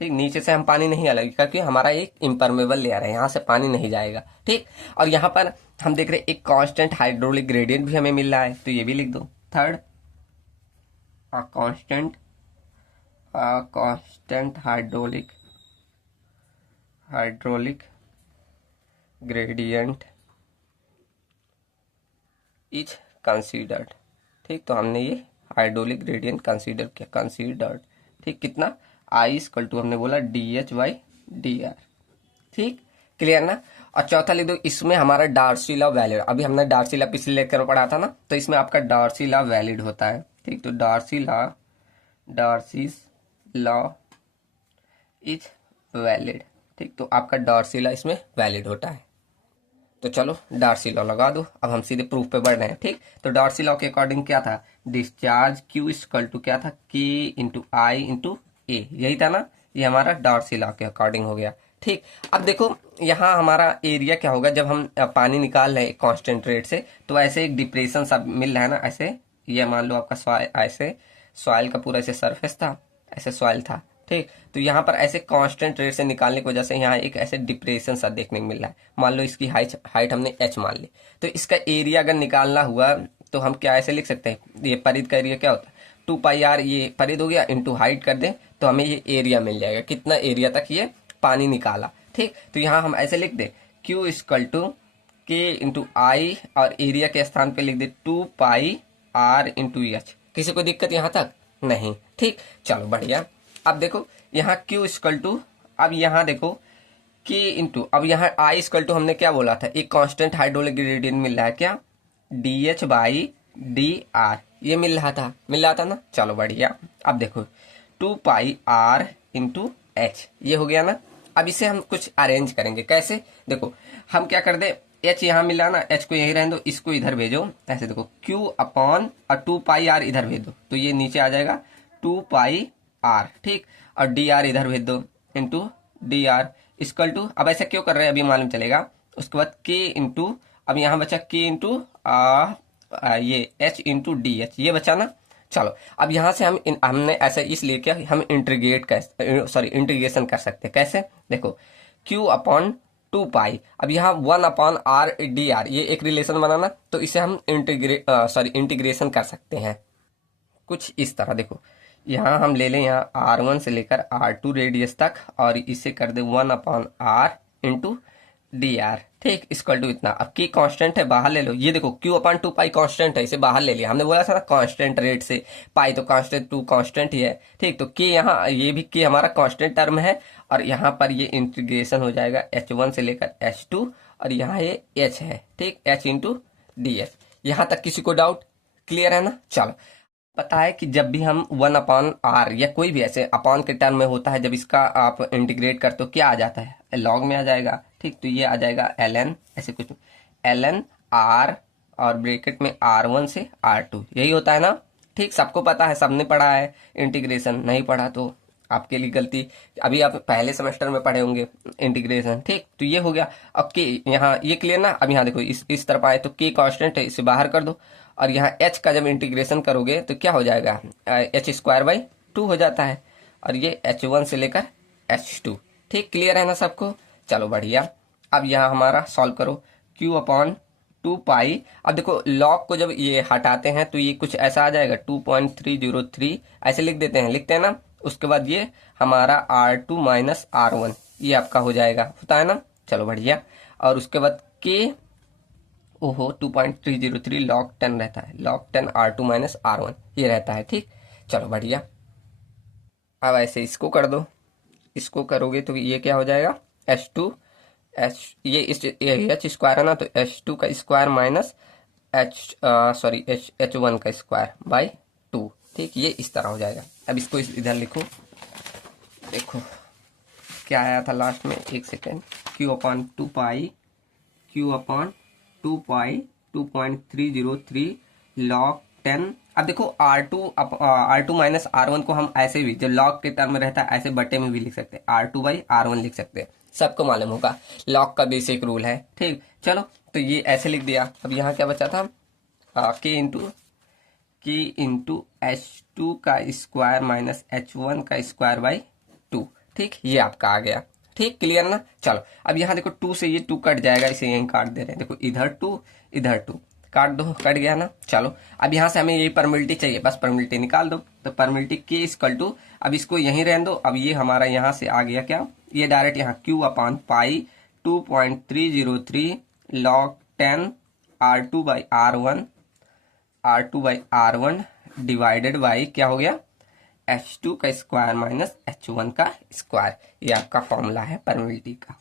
ठीक, नीचे से हम पानी नहीं अलाउ, क्योंकि हमारा एक इम्परमेबल लेयर है, यहाँ से पानी नहीं जाएगा। ठीक, और यहाँ पर हम देख रहे हैं एक कांस्टेंट हाइड्रोलिक ग्रेडियंट भी हमें मिल रहा है, तो ये भी लिख दो। Third, a constant hydraulic gradient is considered। ठीक, तो हमने ये हाइड्रोलिक ग्रेडियंट कंसीडर किया, कंसीडर्ड। ठीक, कितना, I इक्वल टू हमने बोला DH/dr। ठीक, क्लियर ना। और चौथा लिख दो, इसमें हमारा डार्सी लॉ वैलिड, अभी हमने डार्सी लॉ पिछले लेक्चर में पढ़ा था ना, तो इसमें आपका डार्सी लॉ वैलिड होता है। ठीक, तो डार्सीज लॉ इज वैलिड। ठीक, तो आपका डार्सी लॉ इसमें वैलिड होता है। तो चलो डार्सी लॉ लगा दो, अब हम सीधे प्रूफ पे बढ़ रहे हैं। ठीक, तो डार्सी लॉ के अकॉर्डिंग क्या था, डिस्चार्ज Q इक्वल टू क्या था, K into I into A, यही था ना, ये हमारा डार्सी लॉ के अकॉर्डिंग हो गया। ठीक, अब देखो यहाँ हमारा एरिया क्या होगा, जब हम पानी निकाल रहे हैं कांस्टेंट रेट से, तो ऐसे एक डिप्रेशन सब मिल रहा है ना, ऐसे ये मान लो आपका सॉइल, ऐसे सॉइल का पूरा ऐसे सरफेस था, ऐसे सॉइल था। ठीक, तो यहाँ पर ऐसे कांस्टेंट रेट से निकालने की वजह से यहाँ एक ऐसे डिप्रेशन सा देखने को मिल रहा है। मान लो इसकी हाइट हमने h मान ली, तो इसका एरिया अगर निकालना हुआ तो हम क्या ऐसे लिख सकते हैं, ये परिध का एरिया क्या होता है, 2πr, ये परिध हो गया, इंटू हाइट कर दें तो हमें ये एरिया मिल जाएगा, कितना एरिया तक ये पानी निकाला। ठीक, तो यहाँ हम ऐसे लिख दे Q equal to K into I और एरिया के स्थान पे लिख दे 2 पाई R इंटू एच। किसी को दिक्कत यहाँ तक नहीं? ठीक, चलो बढ़िया। अब देखो यहाँ Q इक्वल टू, अब यहाँ देखो K इंटू, अब यहाँ I इक्वल टू हमने क्या बोला था, एक कांस्टेंट हाइड्रोलिक ग्रेडियंट मिल रहा है क्या, DH बाई DR, ये मिल रहा था ना। चलो बढ़िया। अब देखो 2 पाई R इंटू एच, ये हो गया ना। अब इसे हम कुछ अरेंज करेंगे, कैसे, देखो हम क्या कर दे, एच यहाँ मिला ना, एच को यहीं रहने दो, इसको इधर भेजो, ऐसे देखो Q अपॉन और 2 पाई R इधर भेज दो, तो ये नीचे आ जाएगा 2 पाई R, ठीक, और DR इधर भेज दो इंटू DR इक्वल टू, अब ऐसा क्यों कर रहे हैं अभी मालूम चलेगा। उसके बाद K इंटू, अब यहाँ बचा K इंटू ये H इंटू DH, ये बचा ना। चलो अब यहाँ से हमने ऐसे इसलिए क्या, हम इंटीग्रेशन कर सकते हैं, कैसे, देखो Q अपॉन 2 पाई, अब यहाँ 1 अपॉन R DR, ये एक रिलेशन बनाना, तो इसे हम इंटीग्रेशन कर सकते हैं कुछ इस तरह। देखो यहाँ हम ले लें यहाँ R1 से लेकर R2 रेडियस तक, और इसे कर दे 1 अपॉन R इंटू DR, ठीक, इक्वल टू इतना। अब की कांस्टेंट है, बाहर ले लो, ये देखो Q अपॉन 2 पाई कांस्टेंट है, इसे बाहर ले लिया, हमने बोला था ना कांस्टेंट रेट से, पाई तो कांस्टेंट, 2 कांस्टेंट ही है, ठीक, तो K यहाँ, ये भी K हमारा कांस्टेंट टर्म है, और यहाँ पर ये इंटीग्रेशन हो जाएगा H1 से लेकर H2, और यहाँ ये H है, ठीक, H इंटू DS। यहाँ तक किसी को डाउट क्लियर है ना। चलो, पता है कि जब भी हम 1 अपॉन R या कोई भी ऐसे अपॉन के टर्म में होता है, जब इसका आप इंटीग्रेट करते हो क्या आ जाता है, लॉग में आ जाएगा, ठीक, तो ये आ जाएगा ln, ऐसे कुछ ln R और ब्रैकेट में R1 से R2, यही होता है ना। ठीक, सबको पता है, सबने पढ़ा है इंटीग्रेशन, नहीं पढ़ा तो आपके लिए गलती, अभी आप पहले सेमेस्टर में पढ़े होंगे इंटीग्रेशन, ठीक, तो ये हो गया। अब के यहाँ ये क्लियर ना। अब यहाँ देखो इस तरफ आए तो के कांस्टेंट है, इसे बाहर कर दो, और यहाँ h का जब इंटीग्रेशन करोगे तो क्या हो जाएगा, h स्क्वायर बाई 2 हो जाता है, और ये H1 से लेकर H2, ठीक, क्लियर है ना सबको। चलो बढ़िया। अब यहाँ हमारा सॉल्व करो, Q अपॉन 2 पाई, अब देखो लॉग को जब ये हटाते हैं तो ये कुछ ऐसा आ जाएगा 2.303, ऐसे लिख देते हैं, लिखते हैं ना। उसके बाद ये हमारा R2 माइनस R1, ये आपका हो जाएगा, होता है ना। चलो बढ़िया। और उसके बाद K, ओहो 2.303 log 10 रहता है, log 10 R2 माइनस R1 ये रहता है, ठीक, चलो बढ़िया। अब ऐसे इसको कर दो, इसको करोगे तो ये क्या हो जाएगा, H2 ये H स्क्वायर है ना, तो H2 का स्क्वायर माइनस H1 का स्क्वायर बाई 2, ठीक, ये इस तरह हो जाएगा। अब इसको इधर लिखो, देखो क्या आया था लास्ट में, एक सेकेंड, Q अपॉन 2 पाई, Q अपॉन 2 पाई 2.303 log 10। अब देखो R2 माइनस R1 को हम ऐसे भी, जो log के टर्म में रहता है, ऐसे बटे में भी लिख सकते हैं, R2 बाई R1 लिख सकते हैं, सबको मालूम होगा, log का बेसिक रूल है, ठीक। चलो तो ये ऐसे लिख दिया। अब यहाँ क्या बचा था, K इंटू H2 का स्क्वायर माइनस H1 का स्क्वायर बाई 2, ठीक, ये आपका आ गया, ठीक, क्लियर ना। चलो अब यहाँ देखो 2 से ये 2 कट जाएगा, इसे यहीं काट दे रहे हैं, देखो इधर 2 इधर 2 काट दो, कट गया ना। चलो अब यहाँ से हमें यही परमिलिटी चाहिए, बस परमिलिटी निकाल दो, तो परमिलिटी K इक्वल टू, अब इसको यहीं रहने दो। अब ये हमारा यहाँ से आ गया क्या, ये डायरेक्ट यहाँ Q upon pi 2.303 log 10 R2 by R1 divided by क्या हो गया, H2 का स्क्वायर माइनस H1 का स्क्वायर, ये आपका फॉर्मूला है परमिलिटी का।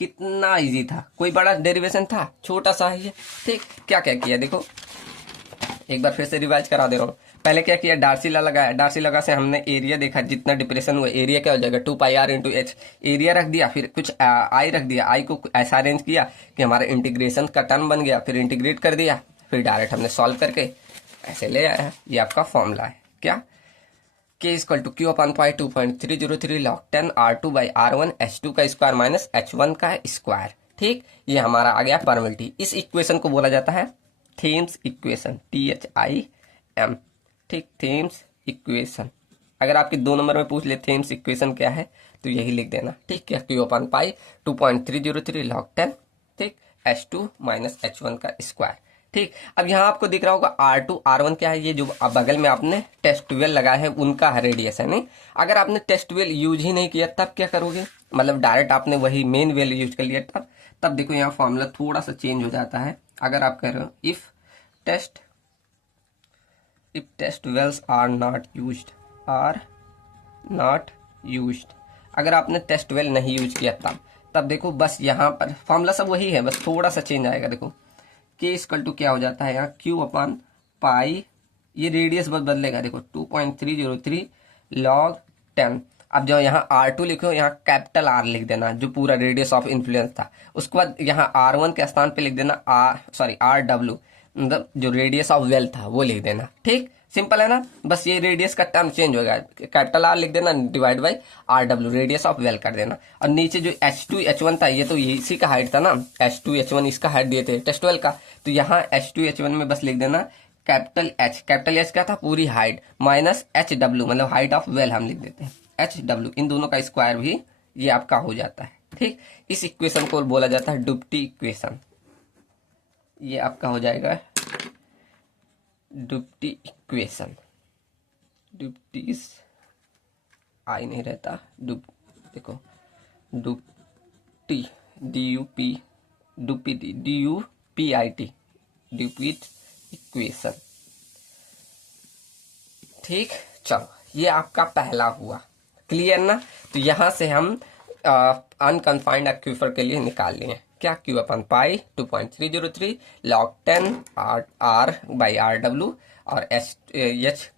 कितना इजी था, कोई बड़ा डेरिवेशन था, छोटा सा ही है, ठीक। क्या क्या किया देखो, एक बार फिर से रिवाइज करा दे रहा हूँ। पहले क्या किया, डार्सी ला लगाया, डार्सी लगा से हमने एरिया देखा, जितना डिप्रेशन हुआ एरिया क्या हो जाएगा 2 pi R into H, area रख दिया, फिर कुछ आई रख दिया, आई को ऐसा अरेंज किया कि हमारा इंटीग्रेशन का टर्म बन गया, फिर इंटीग्रेट कर दिया, फिर डायरेक्ट हमने सॉल्व करके ऐसे ले आया। ये आपका फॉर्मूला है क्या, K equal to Q upon pi 2.303 log 10 R2 by R1 H2 का स्क्वायर माइनस H1 का स्क्वायर, ठीक, ये हमारा आ गया परमिलिटी। इस इक्वेशन को बोला जाता है थेम्स इक्वेशन, THIM, ठीक, थेम्स इक्वेशन। अगर आपके 2 नंबर में पूछ ले थेम्स इक्वेशन क्या है, तो यही लिख देना, ठीक है, Q अपॉन पाई 2.303 log 10, ठीक, H2 माइनस H1 का स्क्वायर, ठीक, अब यहाँ आपको दिख रहा होगा R2 R1 क्या है, ये जो बगल में आपने टेस्ट 12 लगाया है उनका रेडियस है। नहीं, अगर आपने टेस्ट 12 यूज ही नहीं किया तब क्या करोगे, मतलब डायरेक्ट आपने वही मेन वैल्यू यूज कर लिया तब देखो यहाँ फॉर्मूला थोड़ा सा चेंज हो जाता है। अगर आप कह रहे हो if test wells are not used, अगर आपने टेस्ट वेल नहीं यूज किया तब देखो बस यहाँ पर फॉर्मूला सब वही है, बस थोड़ा सा चेंज आएगा। देखो के इक्वल टू क्या हो जाता है यहाँ क्यू अपॉन पाई, ये रेडियस बस बदलेगा। देखो 2.303 log 10। अब जो यहाँ R2 लिखो यहाँ कैपिटल R लिख देना, जो पूरा रेडियस ऑफ इन्फ्लुएंस था। उसके बाद यहाँ R1 के स्थान पे लिख देना RW, मतलब जो रेडियस ऑफ वेल था वो लिख देना। ठीक, सिंपल है ना, बस ये रेडियस का टर्म चेंज होगा, कैपिटल R लिख देना divide by RW, radius of well कर देना। और नीचे जो H2 H1 था ये तो इसी का हाइट था ना, H2 H1 इसका हाइट दिए थे टेस्ट वेल का, तो यहाँ H2 H1 में बस लिख देना कैपिटल H क्या था पूरी हाइट माइनस HW, मतलब हाइट ऑफ वेल हम लिख देते हैं HW, इन दोनों का स्क्वायर भी ये आपका हो जाता है। ठीक, इस इक्वेशन को बोला जाता है डुप्टी इक्वेशन, ये आपका हो जाएगा डुप्टी इक्वेशन। डुप्टी आई नहीं रहता, देखो डुप्टी DUPIT डुप्ट इक्वेशन। ठीक, चलो ये आपका पहला हुआ, क्लियर ना। तो यहां से हम अनकन्फाइंड एक्यूफर के लिए निकाल लिए क्या, Q upon pi 2.303 log 10 R by RW और एच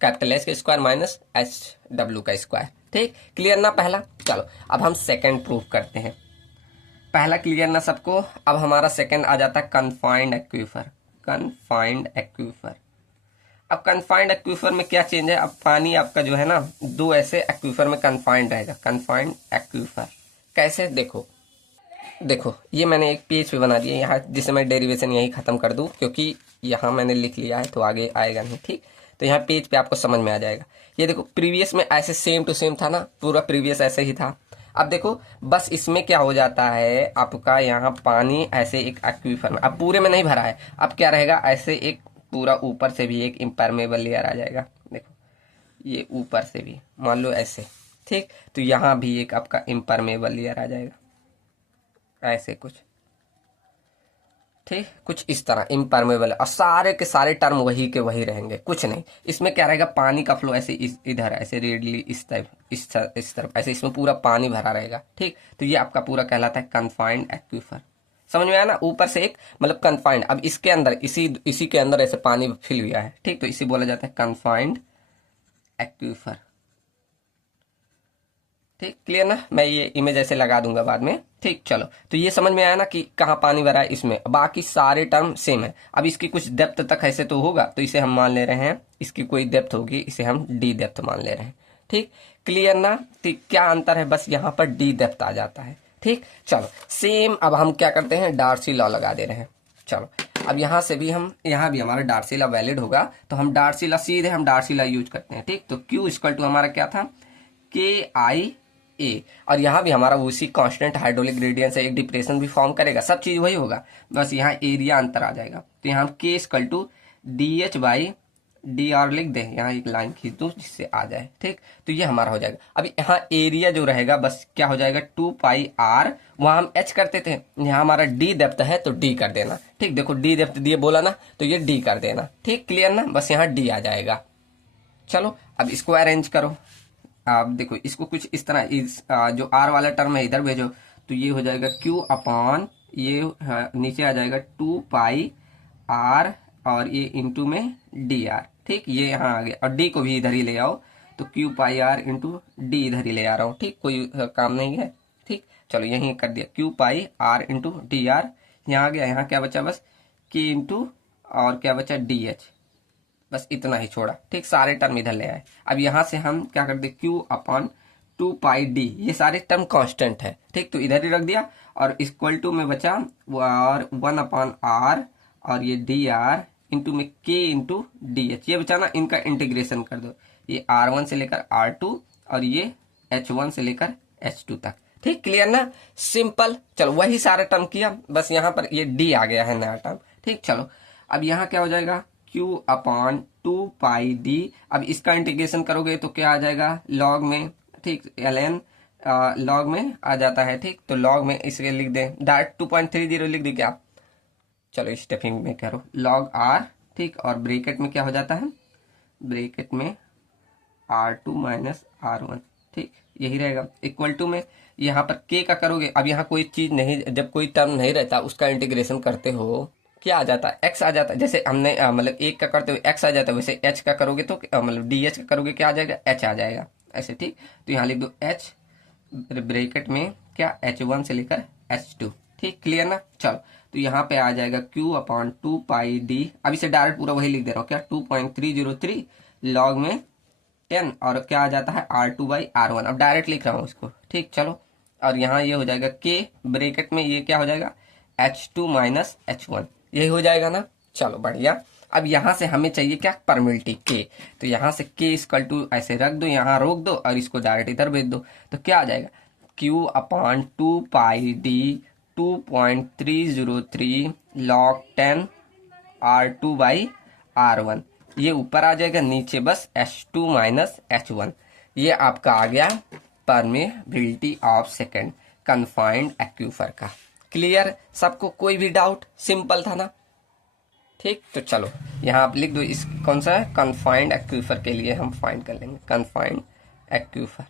कैपिटल एच का स्क्वायर माइनस HW का स्क्वायर। ठीक, क्लियर ना पहला। चलो अब हम सेकंड प्रूफ करते हैं। पहला क्लियर ना सबको, अब हमारा सेकंड आ जाता है कन्फाइंड एक्यूफर। अब कन्फाइंड एक्यूफर में क्या चेंज है, अब पानी आपका जो है ना दो ऐसे एक्यूफर में कन्फाइंड रहेगा। कन्फाइंड एक्यूफर कैसे, देखो ये मैंने एक पेज पे बना दिया यहाँ, जिसे मैं डेरिवेशन यही खत्म कर दूं क्योंकि यहाँ मैंने लिख लिया है तो आगे आएगा नहीं। ठीक, तो यहाँ पेज पे आपको समझ में आ जाएगा। ये देखो प्रीवियस में ऐसे सेम टू सेम था ना, पूरा प्रीवियस ऐसे ही था। अब देखो बस इसमें क्या हो जाता है आपका, यहाँ पानी ऐसे एक एक्वीफर में, अब पूरे में नहीं भरा है, अब क्या रहेगा ऐसे एक पूरा ऊपर से भी एक इम्परमेबल लेयर आ जाएगा। देखो ये ऊपर से भी मान लो ऐसे, ठीक, तो यहाँ भी एक आपका इम्परमेबल लेयर आ जाएगा ऐसे कुछ। ठीक, कुछ इस तरह इम्परमेबल, और सारे के सारे टर्म वही के वही रहेंगे, कुछ नहीं। इसमें क्या रहेगा, पानी का फ्लो ऐसे इधर ऐसे रेडली इस टाइप इस तरफ ऐसे, इसमें पूरा पानी भरा रहेगा। ठीक, तो ये आपका पूरा कहलाता है कन्फाइंड एक्वीफर। समझ में आया ना, ऊपर से एक मतलब कन्फाइंड, अब इसके अंदर इसी के अंदर ऐसे पानी फिल हुआ है। ठीक, तो इसे बोला जाता है कन्फाइंड एक्वीफर। ठीक, क्लियर ना, मैं ये इमेज ऐसे लगा दूंगा बाद में। ठीक, चलो तो ये समझ में आया ना कि कहाँ पानी भरा है इसमें, बाकी सारे टर्म सेम है। अब इसकी कुछ डेप्थ तक ऐसे तो होगा, तो इसे हम मान ले रहे हैं, इसकी कोई डेप्थ होगी, इसे हम डी डेप्थ मान ले रहे हैं। ठीक, क्लियर ना, ठीक, क्या अंतर है, बस यहाँ पर डी डेप्थ आ जाता है। ठीक, चलो सेम अब हम क्या करते हैं, डार्सी लॉ लगा दे रहे हैं। चलो अब यहाँ से भी हम, यहाँ भी हमारा डार्सी लॉ वैलिड होगा, तो हम डार्सी लॉ सीधे हम डार्सी लॉ यूज करते हैं। ठीक, तो क्यू इक्वल टू हमारा क्या था, KI A, और यहाँ भी हमारा उसी कांस्टेंट हाइड्रोलिक ग्रेडियंट से एक डिप्रेशन भी फॉर्म करेगा, सब चीज वही होगा, बस यहाँ एरिया अंतर आ जाएगा। तो यहाँ K equal to DH by DR लिख दे, यहाँ एक लाइन खींच दो जिससे आ जाए। ठीक, तो ये हमारा हो जाएगा। अब यहाँ एरिया जो रहेगा बस क्या हो जाएगा 2 पाई R, वहां हम H करते थे, यहाँ हमारा D डेप्थ है तो D कर देना। ठीक, देखो D डेप्थ दिए बोला ना, तो ये D कर देना। ठीक, क्लियर ना, बस यहाँ D आ जाएगा। चलो अब इसको अरेंज करो। आप देखो इसको कुछ इस तरह, जो R वाला टर्म है इधर भेजो, तो ये हो जाएगा Q अपॉन ये नीचे आ जाएगा 2 पाई R और ये इंटू में DR। ठीक, ये यहाँ आ गया, और D को भी इधर ही ले आओ, तो Q पाई R इंटू D इधर ही ले आ रहा हूँ। ठीक, कोई काम नहीं है। ठीक, चलो यही कर दिया, Q पाई R इंटू DR, यहाँ आ गया, यहाँ क्या बचा बस K इंटू और क्या बचा DH, बस इतना ही छोड़ा। ठीक, सारे टर्म इधर ले आए। अब यहां से हम क्या कर दे, Q अपॉन 2 पाई D, ये सारे टर्म कांस्टेंट है। ठीक, तो इधर ही रख दिया, और इक्वल टू में बचा और 1 अपॉन R और ये DR इंटू में K इंटू DH, ये बचा ना, इनका इंटीग्रेशन कर दो, ये R1 से लेकर R2 और ये H1 से लेकर H2 तक। ठीक, क्लियर ना, सिंपल। चलो वही सारा टर्म किया, बस यहाँ पर ये D आ गया है नया टर्म। ठीक, चलो अब यहाँ क्या हो जाएगा, क्यू अपॉन 2πd। अब इसका इंटीग्रेशन करोगे तो क्या आ जाएगा, लॉग में, ठीक, ln लॉग में आ जाता है, ठीक। तो लॉग में इसके लिख दें, डायरेक्ट 2.30 लिख दे क्या, चलो स्टेपिंग में करो, लॉग r, ठीक, और ब्रेकेट में क्या हो जाता है, ब्रेकेट में R2 माइनस R1, ठीक, यही रहेगा, इक्वल टू में यहाँ पर k का करोगे। अब यहाँ कोई चीज नहीं, जब कोई टर्म नहीं रहता उसका इंटीग्रेशन करते हो क्या आ जाता है, x आ जाता है। जैसे हमने मतलब 1 का करते हुए x आ जाता है, वैसे h का करोगे तो मतलब dh का करोगे क्या आ जाएगा, h आ जाएगा, ऐसे, ठीक। तो यहाँ लिख दो h ब्रैकेट में क्या, h1 से लेकर h2, ठीक, क्लियर ना। चलो तो यहाँ पे आ जाएगा q अपॉन 2πd। अब इसे डायरेक्ट पूरा वही लिख दे रहा हूँ क्या, 2.303 लॉग में 10 और क्या आ जाता है R2/R1। अब डायरेक्ट लिख रहा हूँ इसको, ठीक। चलो और यहाँ ये हो जाएगा k ब्रैकेट में, ये क्या हो जाएगा h2 माइनस h1, यही हो जाएगा ना। चलो बढ़िया। अब यहाँ से हमें चाहिए क्या, परमिलिटी k। तो यहाँ से k इक्वल टू ऐसे रख दो, यहाँ रोक दो और इसको डायरेक्ट इधर भेज दो। तो क्या आ जाएगा, q upon 2πd 2.303 log 10 R2/R1, ये ऊपर आ जाएगा, नीचे बस H2 माइनस H1। ये आपका आ गया permeability of second confined aquifer का। क्लियर सबको, कोई भी डाउट, सिंपल था ना, ठीक। तो चलो यहाँ आप लिख दो, इस कौन सा है, कन्फाइंड एक्यूफर के लिए हम फाइंड कर लेंगे कन्फाइंड एक्यूफर,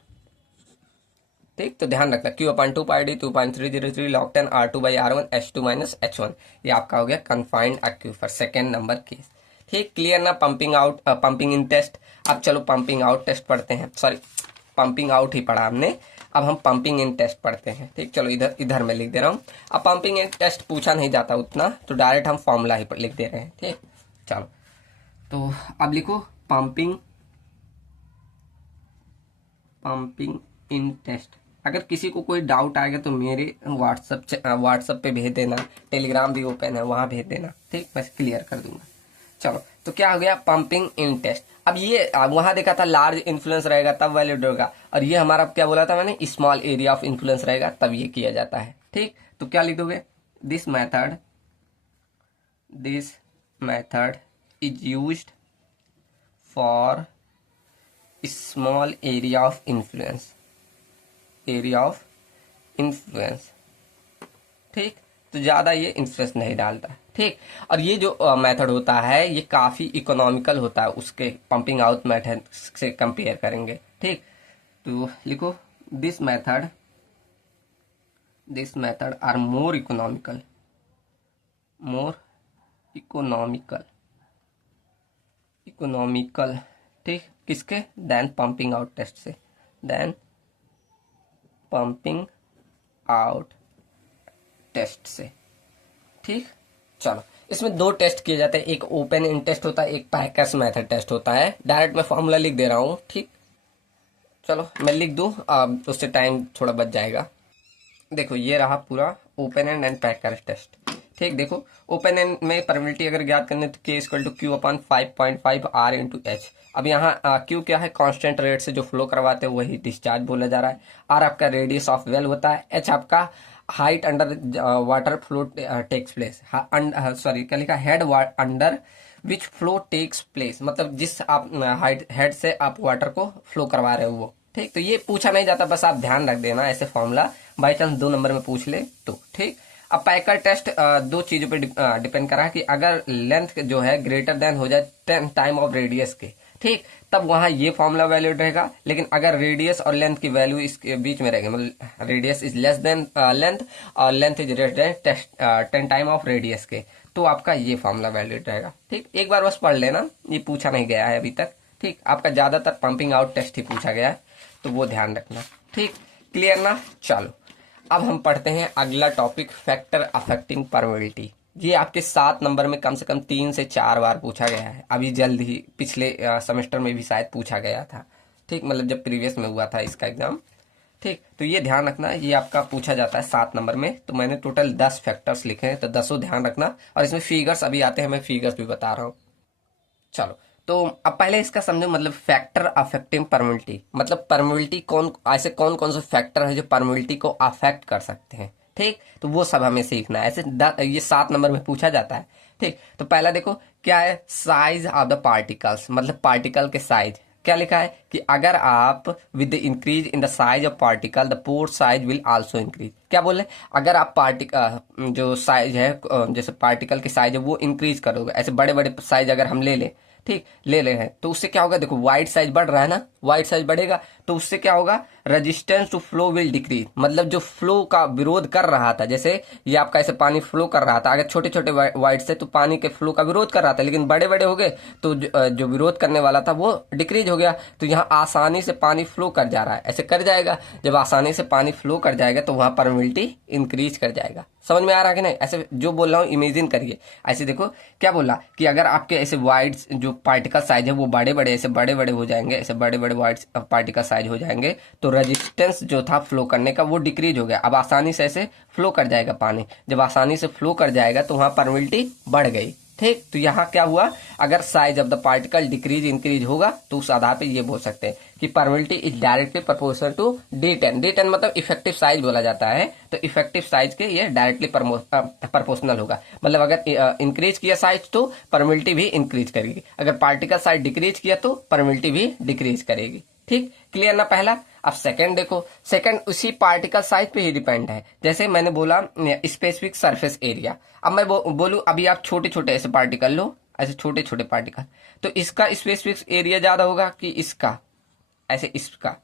ठीक। तो ध्यान रखना q upon 2πd 2.303 log 10 R2/R1 H2 minus H1, ये आपका हो गया confined aquifer, second number case, ठीक। क्लियर ना। Pumping out, pumping in test. अब चलो पंपिंग आउट टेस्ट पढ़ते हैं, सॉरी पंपिंग आउट ही पढ़ा हमने, अब हम पंपिंग इन टेस्ट पढ़ते हैं, ठीक। चलो इधर इधर मैं लिख दे रहा हूँ। अब पंपिंग इन टेस्ट पूछा नहीं जाता उतना, तो डायरेक्ट हम फॉर्मूला ही लिख दे रहे हैं, ठीक। चलो तो अब लिखो पंपिंग इन टेस्ट। अगर किसी को कोई डाउट आएगा तो मेरे व्हाट्सएप पे भेज देना, टेलीग्राम भी ओपन है, वहां भेज देना, ठीक, मैं क्लियर कर दूंगा। चलो तो क्या हो गया, पंपिंग इन टेस्ट। अब ये वहां देखा था लार्ज इन्फ्लुएंस रहेगा तब वैलिड होगा, और ये हमारा क्या बोला था मैंने, स्मॉल एरिया ऑफ इन्फ्लुएंस रहेगा तब ये किया जाता है, ठीक। तो क्या लिख दोगे, this method is used for small area of influence, ठीक। तो ज्यादा ये इन्फ्लुएंस नहीं डालता, ठीक। और ये जो मेथड होता है ये काफी इकोनॉमिकल होता है उसके पंपिंग आउट मेथड से कंपेयर करेंगे, ठीक। तो लिखो this method are more economical, ठीक, किसके, देन पंपिंग आउट टेस्ट से, देन पंपिंग आउट टेस्ट से, ठीक। चलो इसमें दो टेस्ट किए जाते हैं, एक ओपन इन टेस्ट होता है, एक पैकर्स मेथड टेस्ट होता है। डायरेक्ट मैं फॉर्मूला लिख दे रहा हूँ, ठीक। चलो मैं लिख दूं, उससे टाइम थोड़ा बच जाएगा। देखो ये रहा पूरा ओपन एंड पैकर्स टेस्ट, ठीक। देखो ओपन एंड में परमिलिटी अगर ज्ञात करने तो k equal to Q upon 5.5 R into H. अब यहाँ क्यू क्या है, कांस्टेंट रेट से जो फ्लो करवाते हैं वही डिस्चार्ज बोला जा रहा है। R आपका रेडियस ऑफ वेल होता है, एच आपका height under water flow takes place, sorry क्या लिखा, head under which flow takes place, मतलब जिस आप हाइट हेड से आप वाटर को फ्लो करवा रहे हो वो, ठीक। तो ये पूछा नहीं जाता, बस आप ध्यान रख देना ऐसे फॉर्मूला, बाई चांस 2 नंबर में पूछ ले तो, ठीक। अब पैकर टेस्ट दो चीजों पे डिपेंड करा है कि अगर लेंथ जो है ग्रेटर देन हो जाए 10 टाइम ऑफ रेडियस के, ठीक, तब वहां ये फॉर्मूला वैलिड रहेगा। लेकिन अगर रेडियस और लेंथ की वैल्यू इसके बीच में रहेगी, मतलब radius is less than length और length is greater than 10 time of radius के, तो आपका ये फॉर्मूला वैलिड रहेगा, ठीक। एक बार बस पढ़ लेना, ये पूछा नहीं गया है अभी तक, ठीक। आपका ज्यादातर पंपिंग आउट टेस्ट ही पूछा गया है, तो वो ध्यान रखना, ठीक। क्लियर ना। चलो अब हम पढ़ते हैं अगला टॉपिक, फैक्टर अफेक्टिंग परमिलिटी। ये आपके 7 नंबर में कम से कम 3 से 4 बार पूछा गया है, अभी जल्द ही पिछले सेमेस्टर में भी शायद पूछा गया था, ठीक, मतलब जब प्रीवियस में हुआ था इसका एग्जाम, ठीक। तो ये ध्यान रखना, ये आपका पूछा जाता है 7 नंबर में। तो मैंने टोटल 10 फैक्टर्स लिखे हैं, तो 10 ध्यान रखना, और इसमें फिगर्स अभी आते हैं, मैं फिगर्स भी बता रहा हूँ। चलो तो अब पहले इसका समझो, मतलब फैक्टर अफेक्टिंग परमिलिटी, मतलब परमिलिटी ऐसे कौन कौन से फैक्टर है जो परमिलिटी को अफेक्ट कर सकते हैं, ठीक। तो वो सब हमें सीखना है, ऐसे ये 7 नंबर में पूछा जाता है। ठीक, तो पहला देखो क्या है, साइज ऑफ द पार्टिकल्स, मतलब पार्टिकल के साइज। क्या लिखा है कि अगर आप with the increase in the size of particle the pore size will also increase. क्या बोले, अगर आप पार्टिकल जो साइज है जैसे पार्टिकल की साइज है वो इंक्रीज करोगे, ऐसे बड़े बड़े साइज अगर हम ले लें, ठीक ले ले हैं, तो उससे क्या होगा, देखो वाइड साइज बढ़ रहा है ना, वाइड साइज बढ़ेगा तो उससे क्या होगा, resistance to flow will decrease, मतलब जो फ्लो का विरोध कर रहा था, जैसे ये आपका ऐसे पानी फ्लो कर रहा था, अगर छोटे छोटे वाइड से तो पानी के फ्लो का विरोध कर रहा था, लेकिन बड़े बड़े हो गए तो जो विरोध करने वाला था वो डिक्रीज हो गया, तो यहाँ आसानी से पानी फ्लो कर जा रहा है, ऐसे कर जाएगा। जब आसानी से पानी फ्लो कर जाएगा तो वहां परमिलिटी इंक्रीज कर जाएगा। समझ में आ रहा है कि नहीं, ऐसे जो बोल रहा हूँ इमेजिन करिए। ऐसे देखो क्या बोला कि अगर आपके ऐसे वाइड जो पार्टिकल साइज है वो बड़े बड़े ऐसे बड़े बड़े हो जाएंगे, ऐसे बड़े बड़े वाइड पार्टिकल साइज हो जाएंगे, तो रेजिस्टेंस जो था फ्लो करने का वो डिक्रीज हो गया। अब आसानी से ऐसे फ्लो कर जाएगा पानी, जब आसानी से फ्लो कर जाएगा तो वहां परमिलिटी बढ़ गई। ठीक, तो यहाँ क्या हुआ, अगर size of the particle decrease increase होगा तो उस आधार पे ये बोल सकते हैं कि permeability is directly proportional to D10। D10 मतलब इफेक्टिव साइज बोला जाता है, तो इफेक्टिव साइज के ये डायरेक्टली प्रोपोर्शनल होगा। मतलब अगर इंक्रीज किया साइज तो परमिलिटी भी इंक्रीज करेगी, अगर पार्टिकल साइज डिक्रीज किया तो परमिलिटी भी डिक्रीज करेगी। ठीक, क्लियर ना पहला। अब सेकंड देखो, सेकंड उसी पार्टिकल साइज पे ही डिपेंड है। जैसे मैंने बोला स्पेसिफिक सरफेस एरिया, अब मैं बोलूं अभी आप छोटे छोटे ऐसे पार्टिकल लो, ऐसे छोटे छोटे पार्टिकल, तो इसका स्पेसिफिक एरिया ज्यादा होगा कि इसका, ऐसे इसका।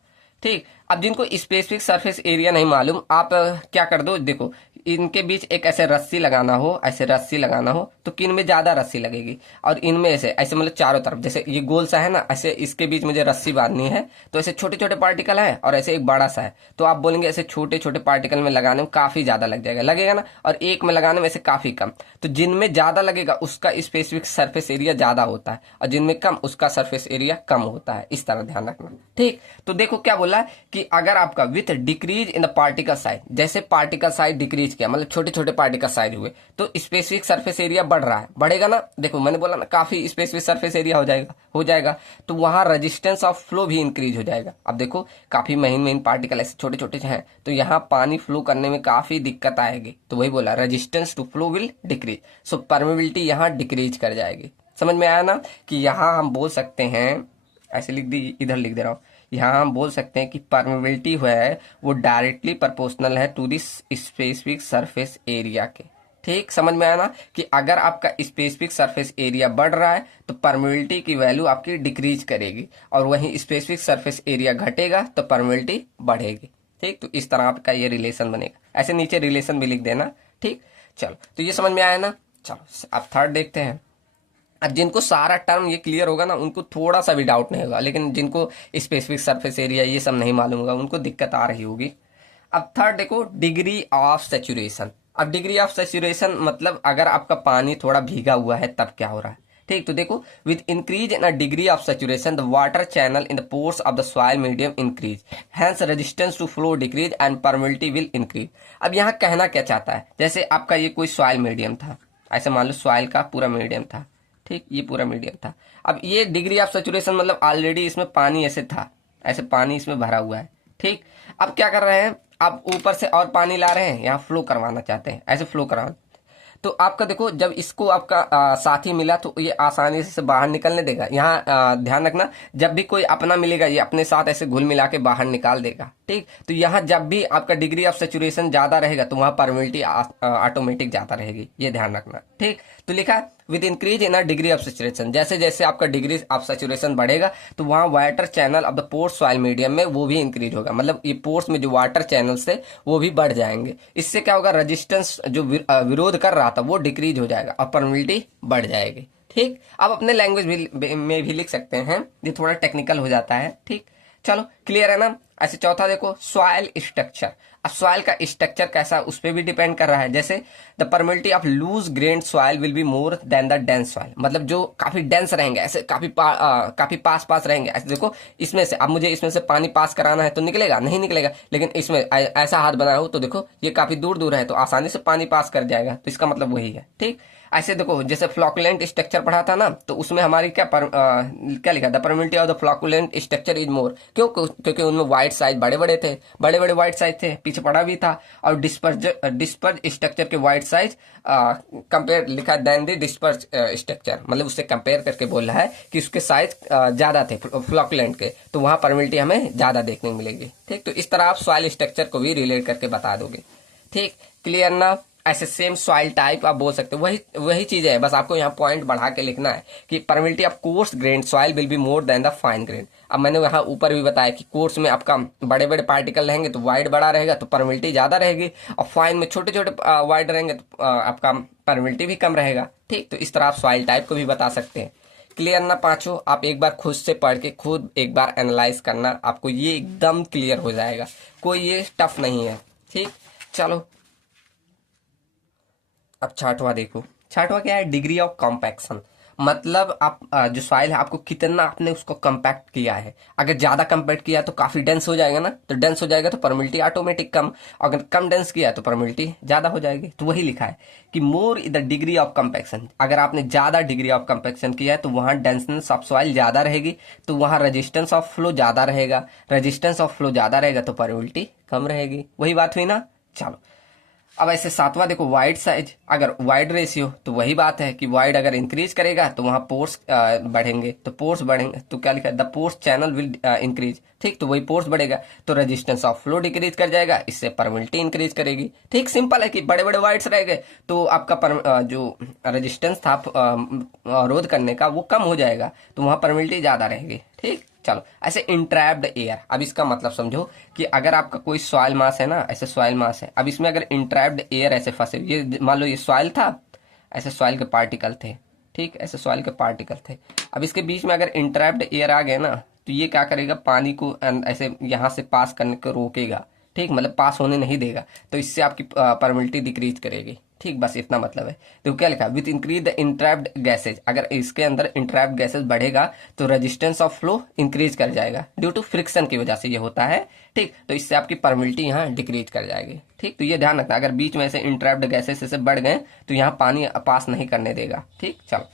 ठीक, अब जिनको स्पेसिफिक सरफेस एरिया नहीं मालूम, आप क्या कर दो, देखो इनके बीच एक ऐसे रस्सी लगाना हो, ऐसे रस्सी लगाना हो तो किन में ज्यादा रस्सी लगेगी, और इनमें ऐसे ऐसे मतलब चारों तरफ, जैसे ये गोल सा है ना, ऐसे इसके बीच मुझे रस्सी बांधनी है, तो ऐसे छोटे छोटे पार्टिकल है और ऐसे एक बड़ा सा है, तो आप बोलेंगे ऐसे छोटे छोटे पार्टिकल में लगाने में काफी ज्यादा लग जाएगा, लगेगा ना, और एक में लगाने में ऐसे काफी कम। तो जिनमें ज्यादा लगेगा उसका स्पेसिफिक सरफेस एरिया ज्यादा होता है, और जिनमें कम उसका सरफेस एरिया कम होता है। इस तरह ध्यान रखना। ठीक, तो देखो क्या बोला कि अगर आपका with decrease in the particle size, जैसे पार्टिकल साइज डिक्रीज किया मतलब छोटे छोटे पार्टिकल साइज हुए, तो स्पेसिफिक सरफेस एरिया बढ़ रहा है, बढ़ेगा ना, देखो मैंने बोला ना काफी स्पेसिफिक सरफेस एरिया हो जाएगा, तो वहां रेजिस्टेंस ऑफ फ्लो भी इंक्रीज हो जाएगा। अब देखो काफी महीन महीन पार्टिकल ऐसे छोटे छोटे हैं, तो यहाँ पानी फ्लो करने में काफी दिक्कत आएगी, तो वही बोला resistance to flow will decrease, so permeability यहाँ डिक्रीज कर जाएगी। समझ में आया ना कि यहाँ हम बोल सकते हैं, ऐसे लिख दी, इधर लिख दे रहा हूँ, यहाँ हम बोल सकते हैं कि परमेबिलिटी है वो डायरेक्टली प्रोपोर्शनल है to this specific surface area के। ठीक, समझ में आया ना कि अगर आपका स्पेसिफिक सरफेस एरिया बढ़ रहा है तो परमेबिलिटी की वैल्यू आपकी डिक्रीज करेगी, और वहीं स्पेसिफिक सरफेस एरिया घटेगा तो परमेबिलिटी बढ़ेगी। ठीक, तो इस तरह आपका ये रिलेशन बनेगा, ऐसे नीचे रिलेशन भी लिख देना। ठीक, चलो तो ये समझ में आया ना। चलो अब थर्ड देखते हैं। अब जिनको सारा टर्म ये क्लियर होगा ना उनको थोड़ा सा भी डाउट नहीं होगा, लेकिन जिनको स्पेसिफिक सरफेस एरिया ये सब नहीं मालूम होगा उनको दिक्कत आ रही होगी। अब थर्ड देखो, डिग्री ऑफ सैचुरेशन। अब डिग्री ऑफ सैचुरेशन मतलब अगर आपका पानी थोड़ा भीगा हुआ है तब क्या हो रहा है। ठीक, तो देखो with increase in a degree of saturation the water channel in the pores of the soil medium increase, hence resistance to flow decrease and permeability will increase. अब यहाँ कहना क्या चाहता है, जैसे आपका ये कोई सॉइल मीडियम था, ऐसे मान लो सॉइल का पूरा मीडियम था, ठीक, ये पूरा मीडियम था। अब ये डिग्री ऑफ सैचुरेशन मतलब ऑलरेडी इसमें पानी ऐसे था, ऐसे पानी इसमें भरा हुआ है। ठीक, अब क्या कर रहे हैं, आप ऊपर से और पानी ला रहे हैं, यहाँ फ्लो करवाना चाहते हैं, ऐसे फ्लो करवाना, तो आपका देखो जब इसको आपका साथी मिला तो ये आसानी से बाहर निकलने देगा। यहाँ ध्यान रखना, जब भी कोई अपना मिलेगा ये अपने साथ ऐसे घुल मिला के बाहर निकाल देगा। ठीक, तो यहाँ जब भी आपका डिग्री ऑफ सैचुरेशन ज्यादा रहेगा तो वहां परमेबिलिटी ऑटोमेटिक ज्यादा रहेगी, ये ध्यान रखना। ठीक, तो लिखा with increase in degree of saturation, जैसे जैसे आपका डिग्री ऑफ सैचुरेशन बढ़ेगा तो वहां water channel of the pores soil medium में वो भी इंक्रीज होगा, मतलब ये पोर्स में जो वाटर चैनल्स थे वो भी बढ़ जाएंगे। इससे क्या होगा, रेजिस्टेंस जो विरोध कर रहा था वो डिक्रीज हो जाएगा और परमेबिलिटी बढ़ जाएगी। ठीक, आप अपने लैंग्वेज में भी लिख सकते हैं, ये थोड़ा टेक्निकल हो जाता है। ठीक, चलो क्लियर है ना। ऐसे चौथा देखो, सॉइल स्ट्रक्चर। अब सॉइल का स्ट्रक्चर कैसा उस पर भी डिपेंड कर रहा है। जैसे the permeability of loose grain soil will be more than the dense soil, मतलब जो काफी डेंस रहेंगे, ऐसे काफी पास पास रहेंगे। ऐसे देखो इसमें से अब मुझे इसमें से पानी पास कराना है तो निकलेगा नहीं निकलेगा, लेकिन इसमें ऐसा हाथ बनाया हो तो देखो ये काफी दूर दूर है तो आसानी से पानी पास कर जाएगा, तो इसका मतलब वही है। ठीक, ऐसे देखो, जैसे फ्लॉकुलेंट स्ट्रक्चर पढ़ा था ना, तो उसमें हमारी क्या लिखा था, permeability of the flocculent structure is more. क्यों? क्योंकि उनमें वाइड साइज बड़े बड़े थे, बड़े बड़े वाइड साइज थे, पीछे पढ़ा भी था। और डिस्पर्ज स्ट्रक्चर के वाइड साइज कंपेयर लिखा देन द डिस्पर्ज स्ट्रक्चर, मतलब उससे कंपेयर करके बोल रहा है कि उसके साइज ज्यादा थे फ्लॉकुलेंट के, तो वहां परमिलिटी हमें ज्यादा देखने को मिलेगी। ठीक, तो इस तरह आप सॉइल स्ट्रक्चर को भी रिलेट करके बता दोगे। ठीक, क्लियर ना? ऐसे सेम सॉइल टाइप आप बोल सकते हो, वही वही चीज है, बस आपको यहाँ पॉइंट बढ़ा के लिखना है कि permeability of coarse grain soil will be more than the fine grain. अब मैंने यहाँ ऊपर भी बताया कि कोर्स में आपका बड़े बड़े पार्टिकल रहेंगे तो वाइड बड़ा रहेगा, तो परमिलिटी ज्यादा रहेगी, और फाइन में छोटे छोटे वाइड रहेंगे तो आपका परमिलिटी भी कम रहेगा। ठीक, तो इस तरह आप सॉइल टाइप को भी बता सकते हैं। क्लियर ना पांचों? आप एक बार खुद से पढ़ के खुद एक बार एनालाइज करना, आपको ये एकदम क्लियर हो जाएगा, कोई ये टफ नहीं है। ठीक, चलो अब छठवां देखो। छठवां क्या है? Degree of compaction. मतलब आप जो सॉइल है आपको कितना आपने उसको कंपैक्ट किया है। अगर ज्यादा कंपैक्ट किया तो काफी डेंस हो जाएगा ना, तो डेंस हो जाएगा तो परमिलिटी ऑटोमेटिक कम। अगर कम डेंस किया तो परमिलिटी ज्यादा हो जाएगी। तो वही लिखा है कि more the degree of compaction. अगर आपने ज्यादा डिग्री ऑफ कंपैक्शन किया है तो वहां डेंसनेस ऑफ सॉइल ज्यादा रहेगी, तो वहां रेजिस्टेंस ऑफ फ्लो ज्यादा रहेगा। रेजिस्टेंस ऑफ फ्लो ज्यादा रहेगा तो परमिलिटी कम रहेगी। वही बात हुई ना? चलो अब ऐसे सातवां देखो, वाइड साइज। अगर वाइड रेशियो तो वही बात है कि वाइड अगर इंक्रीज करेगा तो वहां पोर्स बढ़ेंगे, तो पोर्स बढ़ेंगे तो क्या लिखा है, the pores channel will increase. ठीक, तो वही पोर्स बढ़ेगा तो रेजिस्टेंस ऑफ फ्लो डिक्रीज कर जाएगा, इससे परमिलिटी इंक्रीज करेगी। ठीक, सिंपल है कि बड़े बड़े वाइड्स रहेंगे तो आपका जो रेजिस्टेंस था रोध करने का वो कम हो जाएगा, तो वहां परमिलिटी ज्यादा रहेगी। ठीक, चलो ऐसे इंट्रैप्ड एयर। अब इसका मतलब समझो कि अगर आपका कोई सॉइल मास है ना, ऐसे सॉइल मास है, अब इसमें अगर इंट्रैप्ड एयर ऐसे फंसे, ये मान लो ये सॉइल था, ऐसे सॉइल के पार्टिकल थे। ठीक, ऐसे सॉइल के पार्टिकल थे, अब इसके बीच में अगर इंट्रैप्ड एयर आ गए ना, तो ये क्या करेगा, पानी को ऐसे यहां से पास करने को रोकेगा। ठीक, मतलब पास होने नहीं देगा, तो इससे आपकी परमिलिटी डिक्रीज करेगी। ठीक, बस इतना मतलब है। तो क्या लिखा, विथ इंक्रीज द इंट्रैप्ड गैसेज। अगर इसके अंदर इंट्रैप्ड गैसेज बढ़ेगा तो रेजिस्टेंस ऑफ फ्लो इंक्रीज कर जाएगा, ड्यू टू फ्रिक्शन की वजह से ये होता है। ठीक, तो इससे आपकी परमिलिटी यहाँ डिक्रीज कर जाएगी। ठीक, तो ये ध्यान रखना, अगर बीच में से इंट्रैप्ड गैसेज से बढ़ गए तो यहाँ पानी पास नहीं करने देगा। ठीक, चलो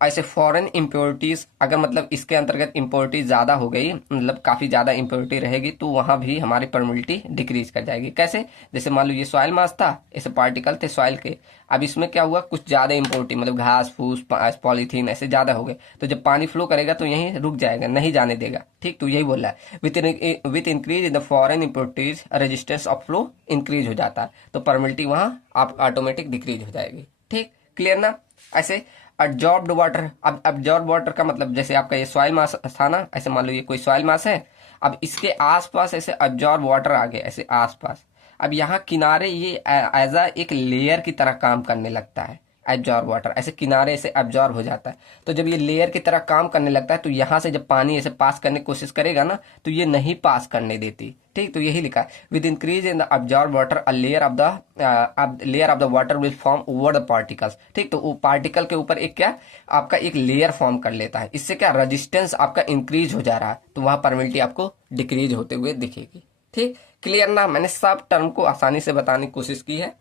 ऐसे फॉरेन इम्प्योरिटीज, अगर मतलब इसके अंतर्गत इम्प्योरिटी ज्यादा हो गई, मतलब काफी ज्यादा इम्प्योरिटी रहेगी, तो वहां भी हमारी परमिलिटी डिक्रीज कर जाएगी। कैसे? जैसे मान लो ये सॉइल मास था, ऐसे पार्टिकल थे सॉइल के, अब इसमें क्या हुआ, कुछ ज्यादा इम्प्योरिटी मतलब घास फूस पॉलीथीन ऐसे ज्यादा हो गए, तो जब पानी फ्लो करेगा तो यहीं रुक जाएगा, नहीं जाने देगा। ठीक, तो यही बोल रहा है, with increase in the foreign impurities resistance of flow increase हो जाता है, तो परमिलिटी वहां आप ऑटोमेटिक डिक्रीज हो जाएगी। ठीक, क्लियर ना? ऐसे अब्जॉर्ब्ड वाटर। अब अब्जॉर्ब वाटर का मतलब, जैसे आपका ये सॉइल मास था ना, ऐसे मान लो ये कोई सॉइल मास है, अब इसके आसपास ऐसे अब्जॉर्ब वाटर आ गए ऐसे आसपास, अब यहाँ किनारे ये एज अ एक लेयर की तरह काम करने लगता है। एब्जॉर्ब वाटर ऐसे किनारे से एब्जॉर्ब हो जाता है, तो जब ये लेयर की तरह काम करने लगता है तो यहाँ से जब पानी ऐसे पास करने की कोशिश करेगा ना, तो ये नहीं पास करने देती। ठीक, तो यही लिखा है, with increase in the absorb water a layer of the water will form over the particles. ठीक, तो वो पार्टिकल के ऊपर एक क्या, आपका एक लेयर फॉर्म कर लेता है, इससे क्या रेजिस्टेंस आपका इंक्रीज हो जा रहा है, तो वहां परमिलिटी आपको डिक्रीज होते हुए दिखेगी। ठीक, क्लियर ना? मैंने सब टर्म को आसानी से बताने की कोशिश की है।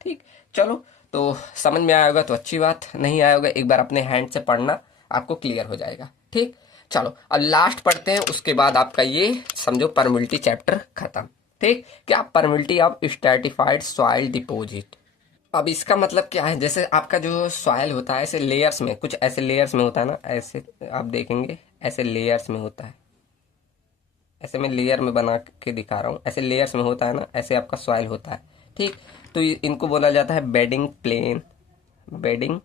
ठीक, चलो तो समझ में आया होगा तो अच्छी बात, नहीं आया होगा एक बार अपने हैंड से पढ़ना, आपको क्लियर हो जाएगा। ठीक, चलो अब लास्ट पढ़ते हैं, उसके बाद आपका ये समझो परमिलिटी चैप्टर खत्म। ठीक, क्या permeability of stratified soil deposit. अब इसका मतलब क्या है, जैसे आपका जो सॉइल होता है ऐसे लेयर्स में, कुछ ऐसे लेयर्स में होता है ना, ऐसे आप देखेंगे ऐसे लेयर्स में होता है, ऐसे मैं लेयर में बना के दिखा रहा हूँ, ऐसे लेयर्स में होता है ना, ऐसे आपका सॉइल होता है। ठीक, तो इनको बोला जाता है बेडिंग प्लेन, बेडिंग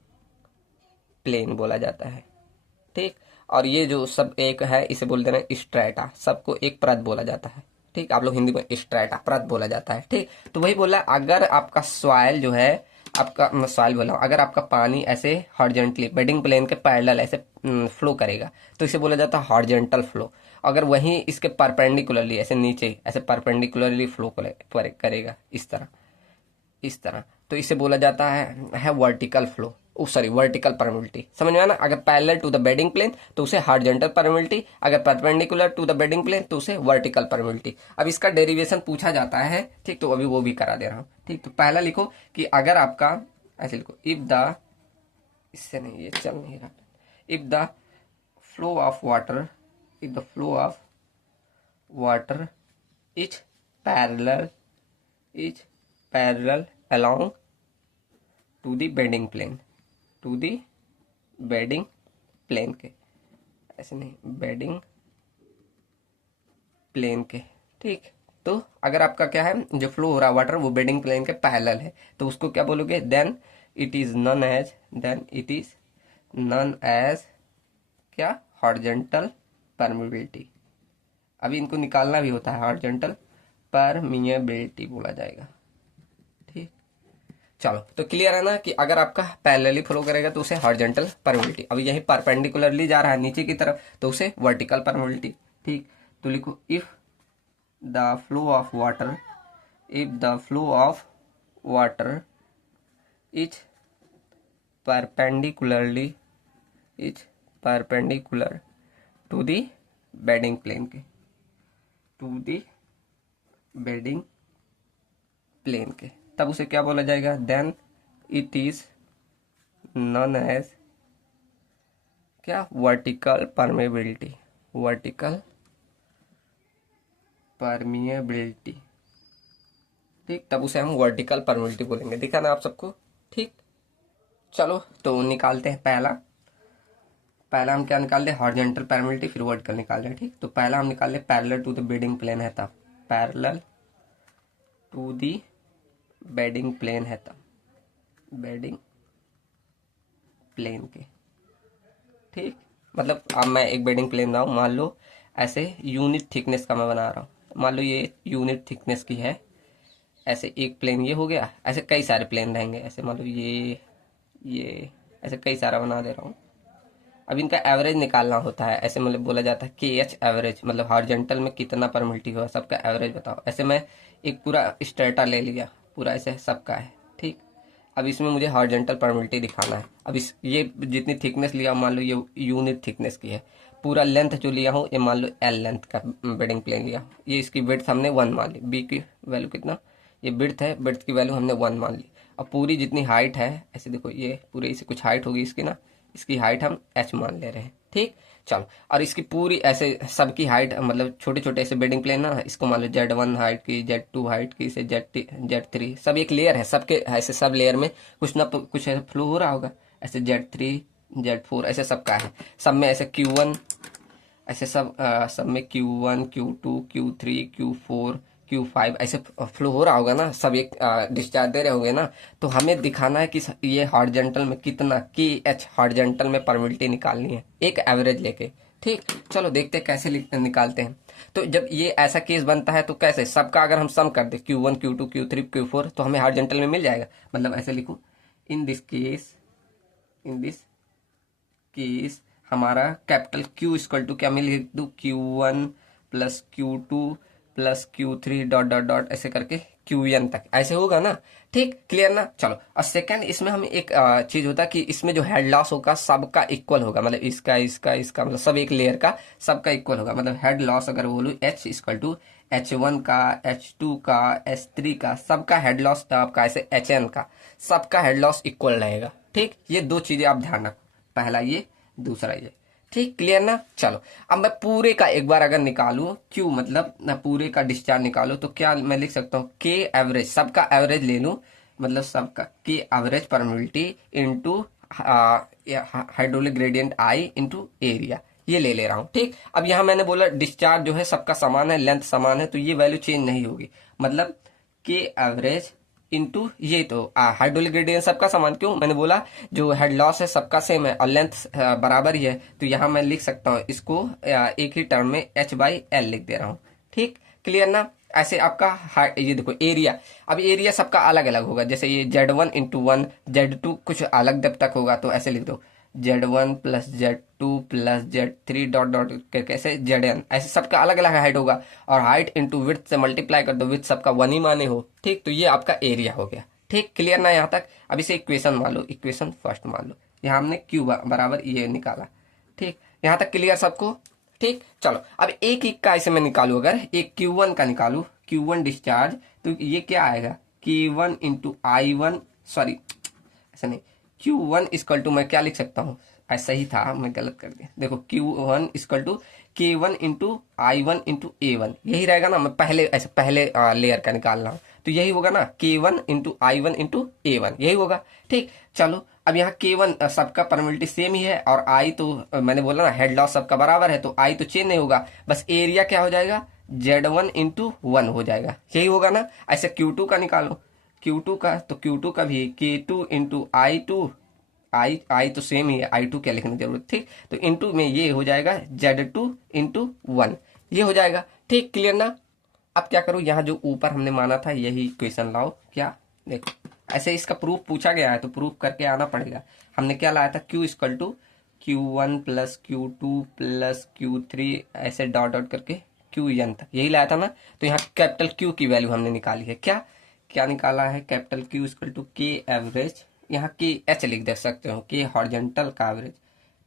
प्लेन बोला जाता है। ठीक, और ये जो सब एक है इसे बोलते हैं स्ट्रेटा, सबको एक परत बोला जाता है। ठीक, आप लोग हिंदी में स्ट्रेटा परत बोला जाता है। ठीक, तो वही बोला, अगर आपका सॉइल जो है, आपका मैं सॉइल बोला हूँ, अगर आपका पानी ऐसे हॉरिजॉन्टली बेडिंग प्लेन के पैरेलल ऐसे फ्लो करेगा तो इसे बोला जाता है हॉरिजॉन्टल फ्लो। अगर वहीं इसके परपेंडिकुलरली ऐसे नीचे ऐसे परपेंडिकुलरली फ्लो करेगा इस तरह, इस तरह, तो इसे बोला जाता है vertical flow, sorry vertical permeability. समझ में आया ना? अगर parallel to the bedding plane तो उसे हॉरिजॉन्टल परमिलिटी, अगर perpendicular to the bedding plane तो उसे वर्टिकल परमिलिटी। अब इसका डेरिवेशन पूछा जाता है। ठीक, तो अभी वो भी करा दे रहा हूँ। ठीक, तो पहला लिखो कि अगर आपका, ऐसे लिखो, इफ द इससे नहीं, ये चल नहीं रहा। If the flow of water, if the flow of water is parallel, is parallel along to the bedding plane, to the bedding plane के, ऐसे नहीं, बेडिंग प्लेन के, ठीक। तो अगर आपका क्या है, जो फ्लो हो रहा है वाटर वो बेडिंग प्लेन के पैरेलल है, तो उसको क्या बोलोगे, then it is known as, then it is known as क्या, हॉरिजॉन्टल परमेबिलिटी। अभी इनको निकालना भी होता है, हॉरिजॉन्टल परमिएबिलिटी बोला जाएगा, ठीक। चलो, तो क्लियर है ना कि अगर आपका पैरेलली फ्लो करेगा तो उसे हॉरिजॉन्टल परमेबिलिटी, अभी यही परपेंडिकुलरली जा रहा है नीचे की तरफ तो उसे वर्टिकल परमेबिलिटी, ठीक। तो लिखो if the flow of water, if the flow of water is perpendicularly, is perpendicular to the bedding plane के, टू द बेडिंग प्लेन के, तब उसे क्या बोला जाएगा, then it is known as क्या, वर्टिकल परमेबिलिटी, वर्टिकल परमिएबिलिटी, ठीक। तब उसे हम वर्टिकल परमेबिलिटी बोलेंगे, दिखा ना आप सबको, ठीक। चलो तो निकालते हैं पहला हम क्या निकाल रहे, हॉरिजॉन्टल परमेबिलिटी, फिर वर्टिकल निकाल रहे हैं, ठीक। तो पहला हम निकाल रहे parallel to the bedding plane है तब, parallel to the bedding plane है तब, बेडिंग प्लेन के, ठीक। मतलब अब मैं एक बेडिंग प्लेन रहा हूँ, मान लो ऐसे यूनिट थिकनेस का मैं बना रहा हूँ, मान लो ये यूनिट थिकनेस की है, ऐसे एक प्लेन ये हो गया, ऐसे कई सारे प्लेन रहेंगे, ऐसे मान लो ये ऐसे कई सारा बना दे रहा हूँ। अब इनका एवरेज निकालना होता है, ऐसे मतलब बोला जाता है KH एवरेज, मतलब हॉरिजॉन्टल में कितना परमिटिव हुआ सबका एवरेज बताओ। ऐसे मैं एक पूरा स्ट्रेटा ले लिया, पूरा ऐसे सबका है, ठीक। अब इसमें मुझे हॉरिजॉन्टल परमिटिविटी दिखाना है। अब इस ये जितनी थिकनेस लिया, मान लो ये यूनिट थिकनेस की है, पूरा लेंथ जो लिया हूँ ये मान लो L लेंथ का बेडिंग प्लेन लिया, ये इसकी विड्थ हमने 1 मान ली, बी की वैल्यू कितना, ये विड्थ है, विड्थ की वैल्यू हमने 1 मान ली। अब पूरी जितनी हाइट है, ऐसे देखो ये पूरी इसे कुछ हाइट होगी इसकी ना, इसकी हाइट हम h मान ले रहे हैं, ठीक। चलो, और इसकी पूरी ऐसे सबकी हाइट, मतलब छोटे छोटे ऐसे बेडिंग प्लेन ना, इसको मान लो Z1 हाइट की, Z2 हाइट की, से Z3, सब एक लेयर है, सबके ऐसे सब लेयर में कुछ ना कुछ ऐसे फ्लो हो रहा होगा, ऐसे Z3 Z4 ऐसे सबका है, सब में ऐसे Q1 ऐसे सब में Q1 Q2 Q3 Q4 Q5 ऐसे फ्लो हो रहा होगा ना, सब एक डिस्चार्ज दे रहे होंगे ना। तो हमें दिखाना है कि ये हॉरिजॉन्टल में कितना KH हॉरिजॉन्टल में परमिटिविटी निकालनी है, एक एवरेज लेके, ठीक। चलो देखते हैं कैसे निकालते हैं। तो जब ये ऐसा केस बनता है तो कैसे, सबका अगर हम सम कर दे Q1 Q2 Q3 Q4 तो हमें हॉरिजॉन्टल में मिल जाएगा। मतलब ऐसे लिखूं, इन दिस केस हमारा कैपिटल Q इक्वल टू क्या मिल दू, Q1 plus Q2 plus Q3 dot dot dot ऐसे करके Qn तक, ऐसे होगा ना, ठीक। क्लियर ना। चलो, और सेकंड इसमें हम एक चीज होता है कि इसमें जो हेड लॉस होगा सबका इक्वल होगा, मतलब इसका इसका इसका मतलब सब एक लेयर का सबका इक्वल होगा। मतलब हेड लॉस अगर बोलूँ H इक्वल टू H1 का, H2 का, H3 का, सबका हेड लॉस आपका ऐसे Hn का सबका हेड लॉस इक्वल रहेगा, ठीक। ये दो चीजें आप ध्यान रखो, पहला ये, दूसरा ये, ठीक। क्लियर ना। चलो, अब मैं पूरे का एक बार अगर निकालू Q, मतलब मैं पूरे का डिस्चार्ज निकालू तो क्या मैं लिख सकता हूँ, K एवरेज, सबका एवरेज ले लूं, मतलब सबका K average permittivity into hydraulic gradient I into area, ये ले रहा हूँ, ठीक। अब यहाँ मैंने बोला डिस्चार्ज जो है सबका समान है, लेंथ समान है, तो ये वैल्यू चेंज नहीं होगी। मतलब K एवरेज इंटू ये, तो हाइड्रोलिक ग्रेडियंट सबका समान, क्यों मैंने बोला जो हेड लॉस है सबका सेम है और लेंथ बराबर ही है, तो यहाँ मैं लिख सकता हूँ इसको एक ही टर्म में H/L लिख दे रहा हूँ, ठीक। क्लियर ना। ऐसे आपका ये देखो एरिया, अब एरिया सबका अलग अलग होगा, जैसे ये Z1 इंटू 1, Z2 कुछ अलग जब तक होगा, तो ऐसे लिख दो Z1 plus Z2 plus Z3 dot dot करके ऐसे Zn, ऐसे सबका अलग अलग हाइट होगा, और हाइट इंटू विड्थ से मल्टीप्लाई कर दो, विड्थ सबका 1 ही माने हो, ठीक। तो ये आपका एरिया हो गया, ठीक। क्लियर ना यहाँ तक। अब इसे इक्वेशन मान लो, इक्वेशन फर्स्ट मान लो, यहाँ हमने Q बराबर ये निकाला, ठीक। यहाँ तक क्लियर सबको, ठीक। चलो, अब एक एक का ऐसे मैं निकालू, अगर एक Q1 का निकालू, Q1 डिस्चार्ज, तो ये क्या आएगा, K1 इंटू I1, सॉरी ऐसा नहीं, Q1 इक्वल टू मैं क्या लिख सकता हूँ, ऐसा ही था, मैं गलत कर दिया। देखो Q1 equal to K1 into I1 into A1, यही रहेगा ना। मैं पहले ऐसे पहले लेयर का निकाल रहा हूँ, तो यही होगा ना, K1 into I1 into A1, यही होगा। ठीक, चलो अब यहाँ K1 सबका परमिलिटी सेम ही है, और I तो मैंने बोला ना हेड लॉस सबका बराबर है, तो I तो चेंज नहीं होगा, बस एरिया क्या हो जाएगा, Z1 इंटू 1 हो जाएगा, यही होगा ना। ऐसे Q2 का निकालो, Q2 का, तो Q2 का भी K2 इंटू I2, आई तो सेम ही है, I2 क्या लिखने की जरूरत थी, तो इंटू में ये हो जाएगा Z2 इंटू 1, ये हो जाएगा। ठीक, क्लियर ना। अब क्या करूँ, यहाँ जो ऊपर हमने माना था यही इक्वेशन लाओ। क्या, देखो ऐसे इसका प्रूफ पूछा गया है तो प्रूफ करके आना पड़ेगा। हमने क्या लाया था, Q equal to Q1 plus Q2 plus Q3 ऐसे डॉट डॉट करके Qn तक, यही लाया था ना। तो यहाँ कैपिटल Q की वैल्यू हमने निकाली है। क्या क्या निकाला है, capital Q equal to K average, यहाँ के H लिख दे सकते हो, K हॉरिजॉन्टल का एवरेज।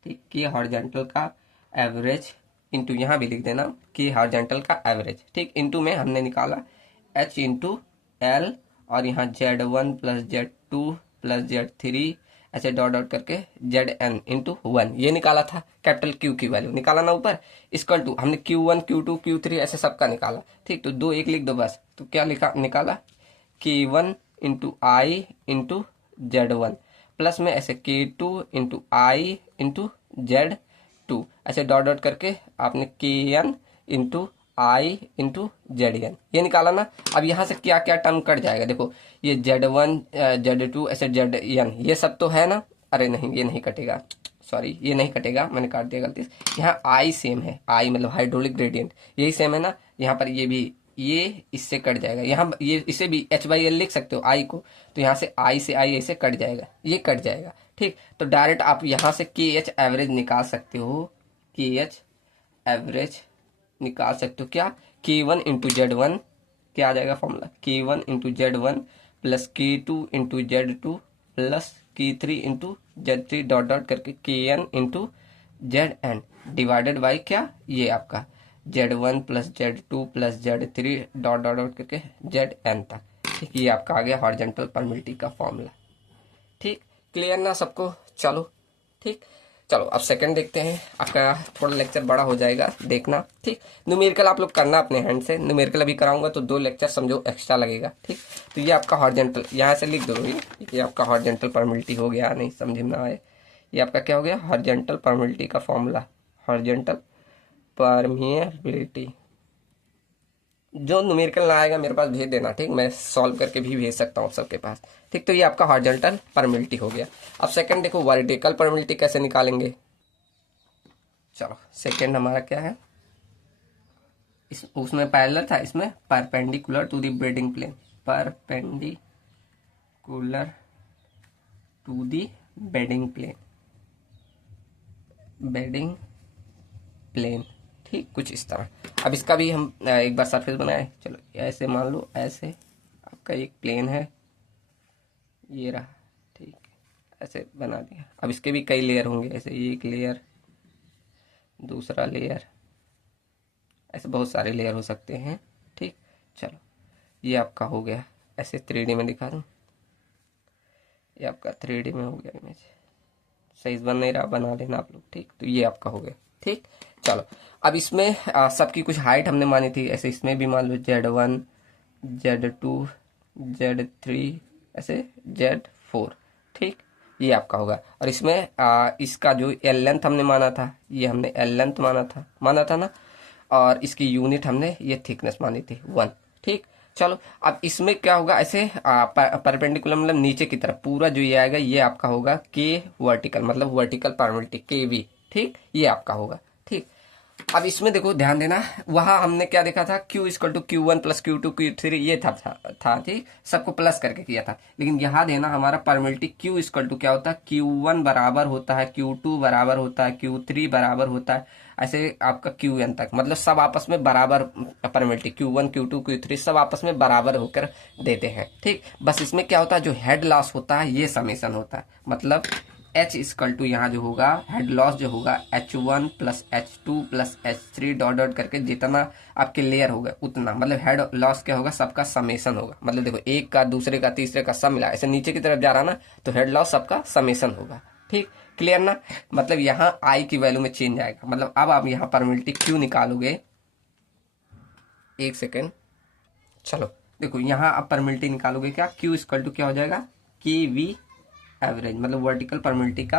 ठीक, K हॉरिजॉन्टल का एवरेज इंटू यहाँ भी लिख देना K हॉरिजॉन्टल का एवरेज। ठीक, इंटू में हमने निकाला H इंटू L, और यहाँ Z1 plus Z2 plus Z3 ऐसे डॉट डॉट करके Zn इंटू 1, ये निकाला था। कैपिटल Q की वैल्यू निकाला ना ऊपर, इक्वल टू हमने Q1 Q2 Q3 ऐसे सबका निकाला। ठीक, तो 2 1 लिख दो बस। तो क्या निकाला, K1 into I into Z1 plus में ऐसे K2 into I into Z2 ऐसे डॉट डॉट करके आपने Kn into I into Zn, ये निकाला ना। अब यहाँ से क्या क्या टर्म कट जाएगा, देखो ये Z1 Z2 ऐसे Zn, ये सब तो है ना। अरे नहीं, ये नहीं कटेगा, सॉरी ये नहीं कटेगा, मैंने काट दिया गलती से। यहाँ I सेम है, I मतलब हाइड्रोलिक ग्रेडियंट, यही सेम है ना। यहाँ पर ये भी, ये इससे कट जाएगा, यहाँ ये इसे भी H/L लिख सकते हो I को, तो यहाँ से I से I ऐसे कट जाएगा, ये कट जाएगा। ठीक, तो डायरेक्ट आप यहाँ से KH एवरेज निकाल सकते हो, KH एवरेज निकाल सकते हो। क्या, K1 इंटू Z1, क्या आ जाएगा formula, K1 into Z1 plus K2 into Z2 plus K3 into Z3 dot dot करके Kn into Zn divided by क्या, ये आपका Z1 plus Z2 plus Z3 dot dot dot करके Zn तक। ठीक, ये आपका आ गया हॉरिजॉन्टल परमिलिटी का फॉर्मूला। ठीक, क्लियर ना सबको। चलो ठीक, चलो अब सेकंड देखते हैं। आपका थोड़ा लेक्चर बड़ा हो जाएगा, देखना। ठीक, न्यूमेरिकल आप लोग करना अपने हैंड से, न्यूमेरिकल अभी कराऊंगा तो 2 लेक्चर समझो एक्स्ट्रा लगेगा। ठीक, तो ये आपका हॉरिजॉन्टल, यहाँ से लिख दो, ये आपका हॉरिजॉन्टल परमिलिटी हो गया, नहीं समझ में ना आए, ये आपका क्या हो गया, हॉरिजॉन्टल परमिलिटी का फॉर्मूला, हॉरिजॉन्टल परमिएबिलिटी। जो न्यूमेरिकल ना आएगा मेरे पास भेज देना। ठीक, मैं सॉल्व करके भी भेज सकता हूँ सबके पास। ठीक, तो ये आपका हॉरिजॉन्टल परमिलिटी हो गया। अब सेकंड देखो, वर्टिकल परमिलिटी कैसे निकालेंगे। चलो सेकंड हमारा क्या है, उसमें पैरेलल था, इसमें perpendicular to the bedding plane, perpendicular to the bedding plane, bedding plane. ठीक, कुछ इस तरह। अब इसका भी हम एक बार सरफेस बनाए। चलो ऐसे मान लो, ऐसे आपका एक प्लेन है, ये रहा। ठीक, ऐसे बना दिया। अब इसके भी कई लेयर होंगे, ऐसे एक लेयर, दूसरा लेयर, ऐसे बहुत सारे लेयर हो सकते हैं। ठीक, चलो ये आपका हो गया। ऐसे 3D में दिखा दूँ, ये आपका 3D में हो गया इमेज। सही बन नहीं रहा, बना लेना आप लोग। ठीक, तो ये आपका हो गया। ठीक, चलो अब इसमें सबकी कुछ हाइट हमने मानी थी, ऐसे इसमें भी मान लो Z1 Z2 Z3 ऐसे Z4। ठीक, ये आपका होगा। और इसमें इसका जो L लेंथ हमने माना था, ये हमने L लेंथ माना था ना, और इसकी यूनिट हमने ये थिकनेस मानी थी 1। ठीक, चलो अब इसमें क्या होगा, ऐसे परपेंडिकुलर मतलब नीचे की तरफ पूरा जो ये आएगा, ये आपका होगा K वर्टिकल, मतलब वर्टिकल परमिलिटी KV। ठीक, ये आपका होगा। ठीक, अब इसमें देखो ध्यान देना, वहां हमने क्या देखा था, Q equal to Q1 plus Q2 Q3 ये था। ठीक, सबको प्लस करके किया था। लेकिन यहाँ देना हमारा परमिलिटी Q इक्वल टू क्या होता है, Q1 बराबर होता है, Q2 बराबर होता है, Q3 बराबर होता है, ऐसे आपका Qn तक, मतलब सब आपस में बराबर परमिलिटी, Q1 Q2 Q3 सब आपस में बराबर होकर देते हैं। ठीक, बस इसमें क्या होता है, जो हेड लॉस होता है ये समेशन होता है, मतलब H इक्वल टू यहाँ जो होगा हेड लॉस जो होगा H1 plus H2 plus H3 dot dot करके जितना आपके लेयर होगा उतना, मतलब हेड लॉस क्या होगा, सबका समेशन होगा। मतलब देखो एक का दूसरे का तीसरे का सब मिला ऐसे नीचे की तरफ जा रहा ना, तो हेड लॉस सबका समेशन होगा। ठीक, क्लियर ना। मतलब यहाँ आई की वैल्यू में चेंज आएगा। मतलब अब आप यहाँ परमिलिटी क्यू निकालोगे, एक सेकेंड, चलो देखो यहाँ आप परमिलिटी निकालोगे क्या, क्यू इक्वल टू क्या हो जाएगा, के वी एवरेज, मतलब वर्टिकल परमिलिटी का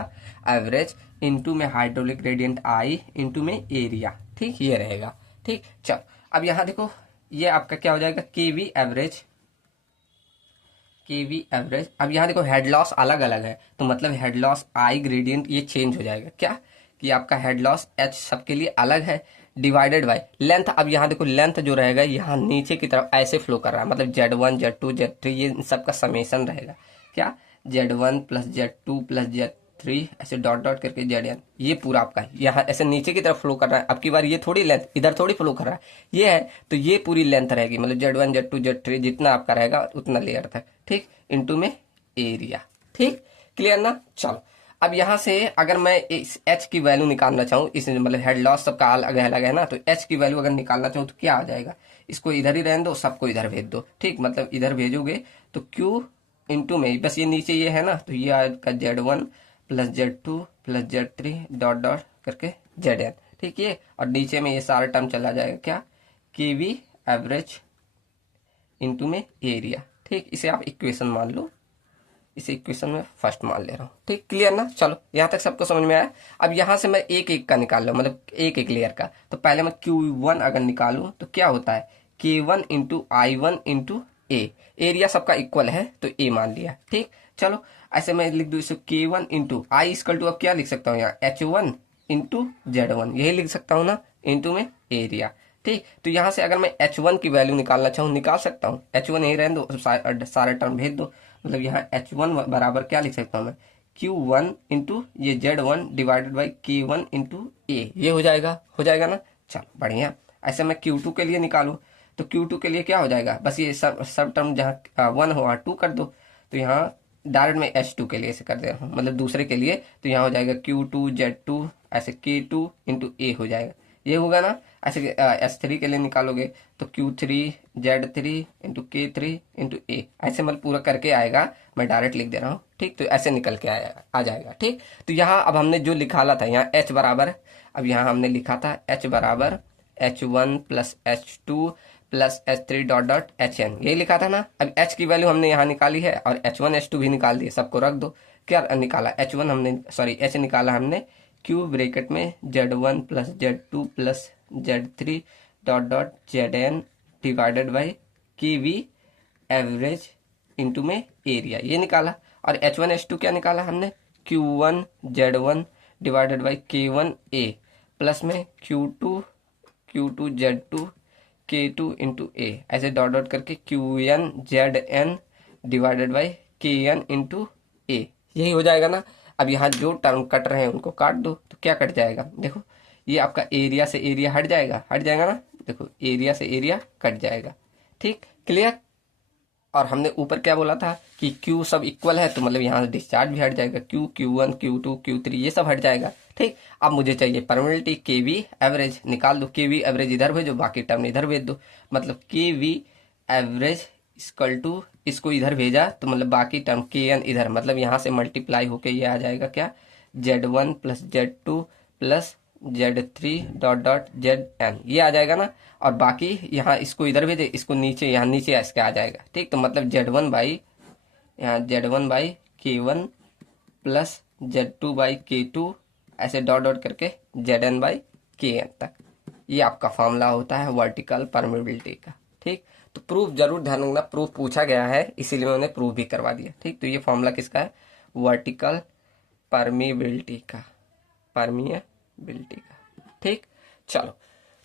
एवरेज इनटू में हाइड्रोलिक ग्रेडियंट आई इनटू में एरिया। ठीक, ये रहेगा। ठीक, चल अब यहाँ देखो ये आपका क्या हो जाएगा, के वी एवरेज, के वी एवरेज। अब यहाँ देखो हेड लॉस अलग अलग है, तो मतलब हेड लॉस आई ग्रेडियंट ये चेंज हो जाएगा क्या, कि आपका हेड लॉस एच सबके लिए अलग है डिवाइडेड बाय लेंथ। अब यहाँ देखो लेंथ जो रहेगा यहाँ नीचे की तरफ ऐसे फ्लो कर रहा है, मतलब Z1 Z2 Z3 ये सबका समेशन रहेगा क्या, Z1 plus Z2 plus Z3 ऐसे डॉट डॉट करके Zn, ये पूरा आपका यहाँ ऐसे नीचे की तरफ फ्लो कर रहा है। अब की बार ये थोड़ी लेंथ इधर थोड़ी फ्लो कर रहा है, ये है, तो ये पूरी लेंथ रहेगी, मतलब Z1 Z2 Z3 जितना आपका रहेगा उतना लेयर तक। ठीक, इनटू में एरिया। ठीक, क्लियर ना। चलो अब यहाँ से अगर मैं इस H की वैल्यू निकालना चाहूँ, इस मतलब हेड लॉस सबका अलग अलग है ना, तो H की वैल्यू अगर निकालना चाहूँ तो क्या आ जाएगा, इसको इधर ही रहने दो, सबको इधर भेज दो। ठीक, मतलब इधर भेजोगे तो Q इंटू में बस ये नीचे ये है ना, तो ये आएगा Z1 plus Z2 plus Z3 dot dot करके Zn। ठीक, ये और नीचे में ये सारा टर्म चला जाएगा क्या, के वी एवरेज इंटू में एरिया। ठीक, इसे आप इक्वेशन मान लो, इसे इक्वेशन में फर्स्ट मान ले रहा हूँ। ठीक, क्लियर ना। चलो यहाँ तक सबको समझ में आया। अब यहाँ से मैं एक एक का निकाल लूँ, मतलब एक एक लेयर का, तो पहले मैं Q1 अगर निकालूं तो क्या होता है, K1 इंटू I1 इंटू ए, एरिया सबका इक्वल है तो ए मान लिया। ठीक, चलो ऐसे मैं लिख दूँ इसे K1 into I equal to, अब क्या लिख सकता हूँ यहाँ H1 इंटू Z1, यही लिख सकता हूँ ना, इंटू में एरिया। ठीक, तो यहाँ से अगर मैं H1 की वैल्यू निकालना चाहूँ निकाल सकता हूँ, H1 यही रहने दो, सारे टर्म भेज दो। मतलब यहाँ H1 बराबर क्या लिख सकता हूँ मैं, Q1 इंटू ये Z1 divided by K1 into ए, ये हो जाएगा ना। चल बढ़िया। ऐसे मैं Q2 के लिए निकालूं तो Q2 के लिए क्या हो जाएगा, बस ये सब टर्म जहाँ 1 हो वहाँ 2 कर दो, तो यहाँ डायरेक्ट में H2 के लिए ऐसे कर दे रहा हूँ, मतलब दूसरे के लिए, तो यहाँ हो जाएगा Q2 Z2 ऐसे K2 इंटू ए हो जाएगा, ये होगा ना। ऐसे S3 के लिए निकालोगे तो Q3 Z3 into K3 into A, ऐसे मतलब पूरा करके आएगा, मैं डायरेक्ट लिख दे रहा हूँ। ठीक, तो ऐसे निकल के आ जाएगा। ठीक, तो यहाँ अब हमने जो लिखाला था यहाँ H बराबर, अब यहाँ हमने लिखा था H बराबर H1 plus H2 plus H3 dot dot Hn, यही लिखा था ना। अब H की वैल्यू हमने यहाँ निकाली है और H1 H2 भी निकाल दिए, सबको रख दो। क्या निकाला, H1 हमने H निकाला हमने क्यू ब्रेकेट में Z1 plus Z2 plus Z3 dot dot Zn divided by के वी एवरेज इंटू में एरिया, ये निकाला। और H1 H2 क्या निकाला हमने, Q1 Z1 divided by K1 A plus में Q2 Z2 K2 into A, ऐसे डॉट डॉट करके Qn Zn divided by Kn into A, यही हो जाएगा ना। अब यहाँ जो टर्म कट रहे हैं उनको काट दो, तो क्या कट जाएगा, देखो ये आपका एरिया से एरिया हट जाएगा ना, देखो एरिया से एरिया कट जाएगा। ठीक, क्लियर। और हमने ऊपर क्या बोला था कि Q सब इक्वल है, तो मतलब यहाँ से डिस्चार्ज भी हट जाएगा, Q1 Q2 Q3 ये सब हट जाएगा। ठीक, अब मुझे चाहिए परमिलिटी के वी एवरेज, निकाल दो। के वी एवरेज इधर भेजो, बाकी टर्म इधर भेज दो, मतलब के वी एवरेज इक्वल टू, इसको इधर भेजा तो मतलब बाकी टर्म Kn इधर, मतलब यहाँ से मल्टीप्लाई होके ये आ जाएगा क्या, Z1 plus Z2 plus Z3 dot dot Zn, ये आ जाएगा ना। और बाकी यहाँ इसको इधर भेजे, इसको नीचे, यहाँ नीचे इसके आ जाएगा। ठीक, तो मतलब Z1 बाई यहाँ Z1 by K1 plus Z2 by K2 ऐसे डॉट डॉट करके Zn बाई Kn तक, ये आपका फॉर्मूला होता है वर्टिकल परमिबिलिटी का। ठीक, तो प्रूफ जरूर ध्यान रखना, प्रूफ पूछा गया है इसीलिए मैंने प्रूफ भी करवा दिया। ठीक, तो ये फॉर्मूला किसका है, वर्टिकल परमिबिलिटी का, परमिबिलिटी का। ठीक, चलो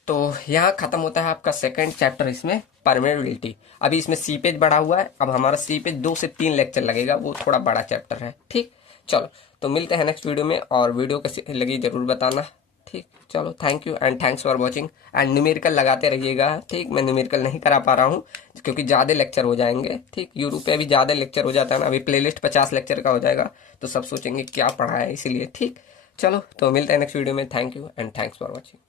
तो यहाँ खत्म होता है आपका सेकंड चैप्टर, इसमें परमिबिलिटी। अभी इसमें सीपेज बढ़ा हुआ है, अब हमारा सीपेज 2 से 3 लेक्चर लगेगा, वो थोड़ा बड़ा चैप्टर है। ठीक, चलो तो मिलते हैं नेक्स्ट वीडियो में, और वीडियो कैसी लगी जरूर बताना। ठीक, चलो thank you and thanks for watching and numerical लगाते रहिएगा। ठीक, मैं न्यूमेरिकल नहीं करा पा रहा हूँ क्योंकि ज़्यादा लेक्चर हो जाएंगे। ठीक, यूट्यूब पे भी ज़्यादा लेक्चर हो जाता है ना, अभी प्लेलिस्ट 50 लेक्चर का हो जाएगा तो सब सोचेंगे क्या पढ़ा है, इसीलिए। ठीक, चलो तो मिलते हैं नेक्स्ट वीडियो में। Thank you and thanks for watching.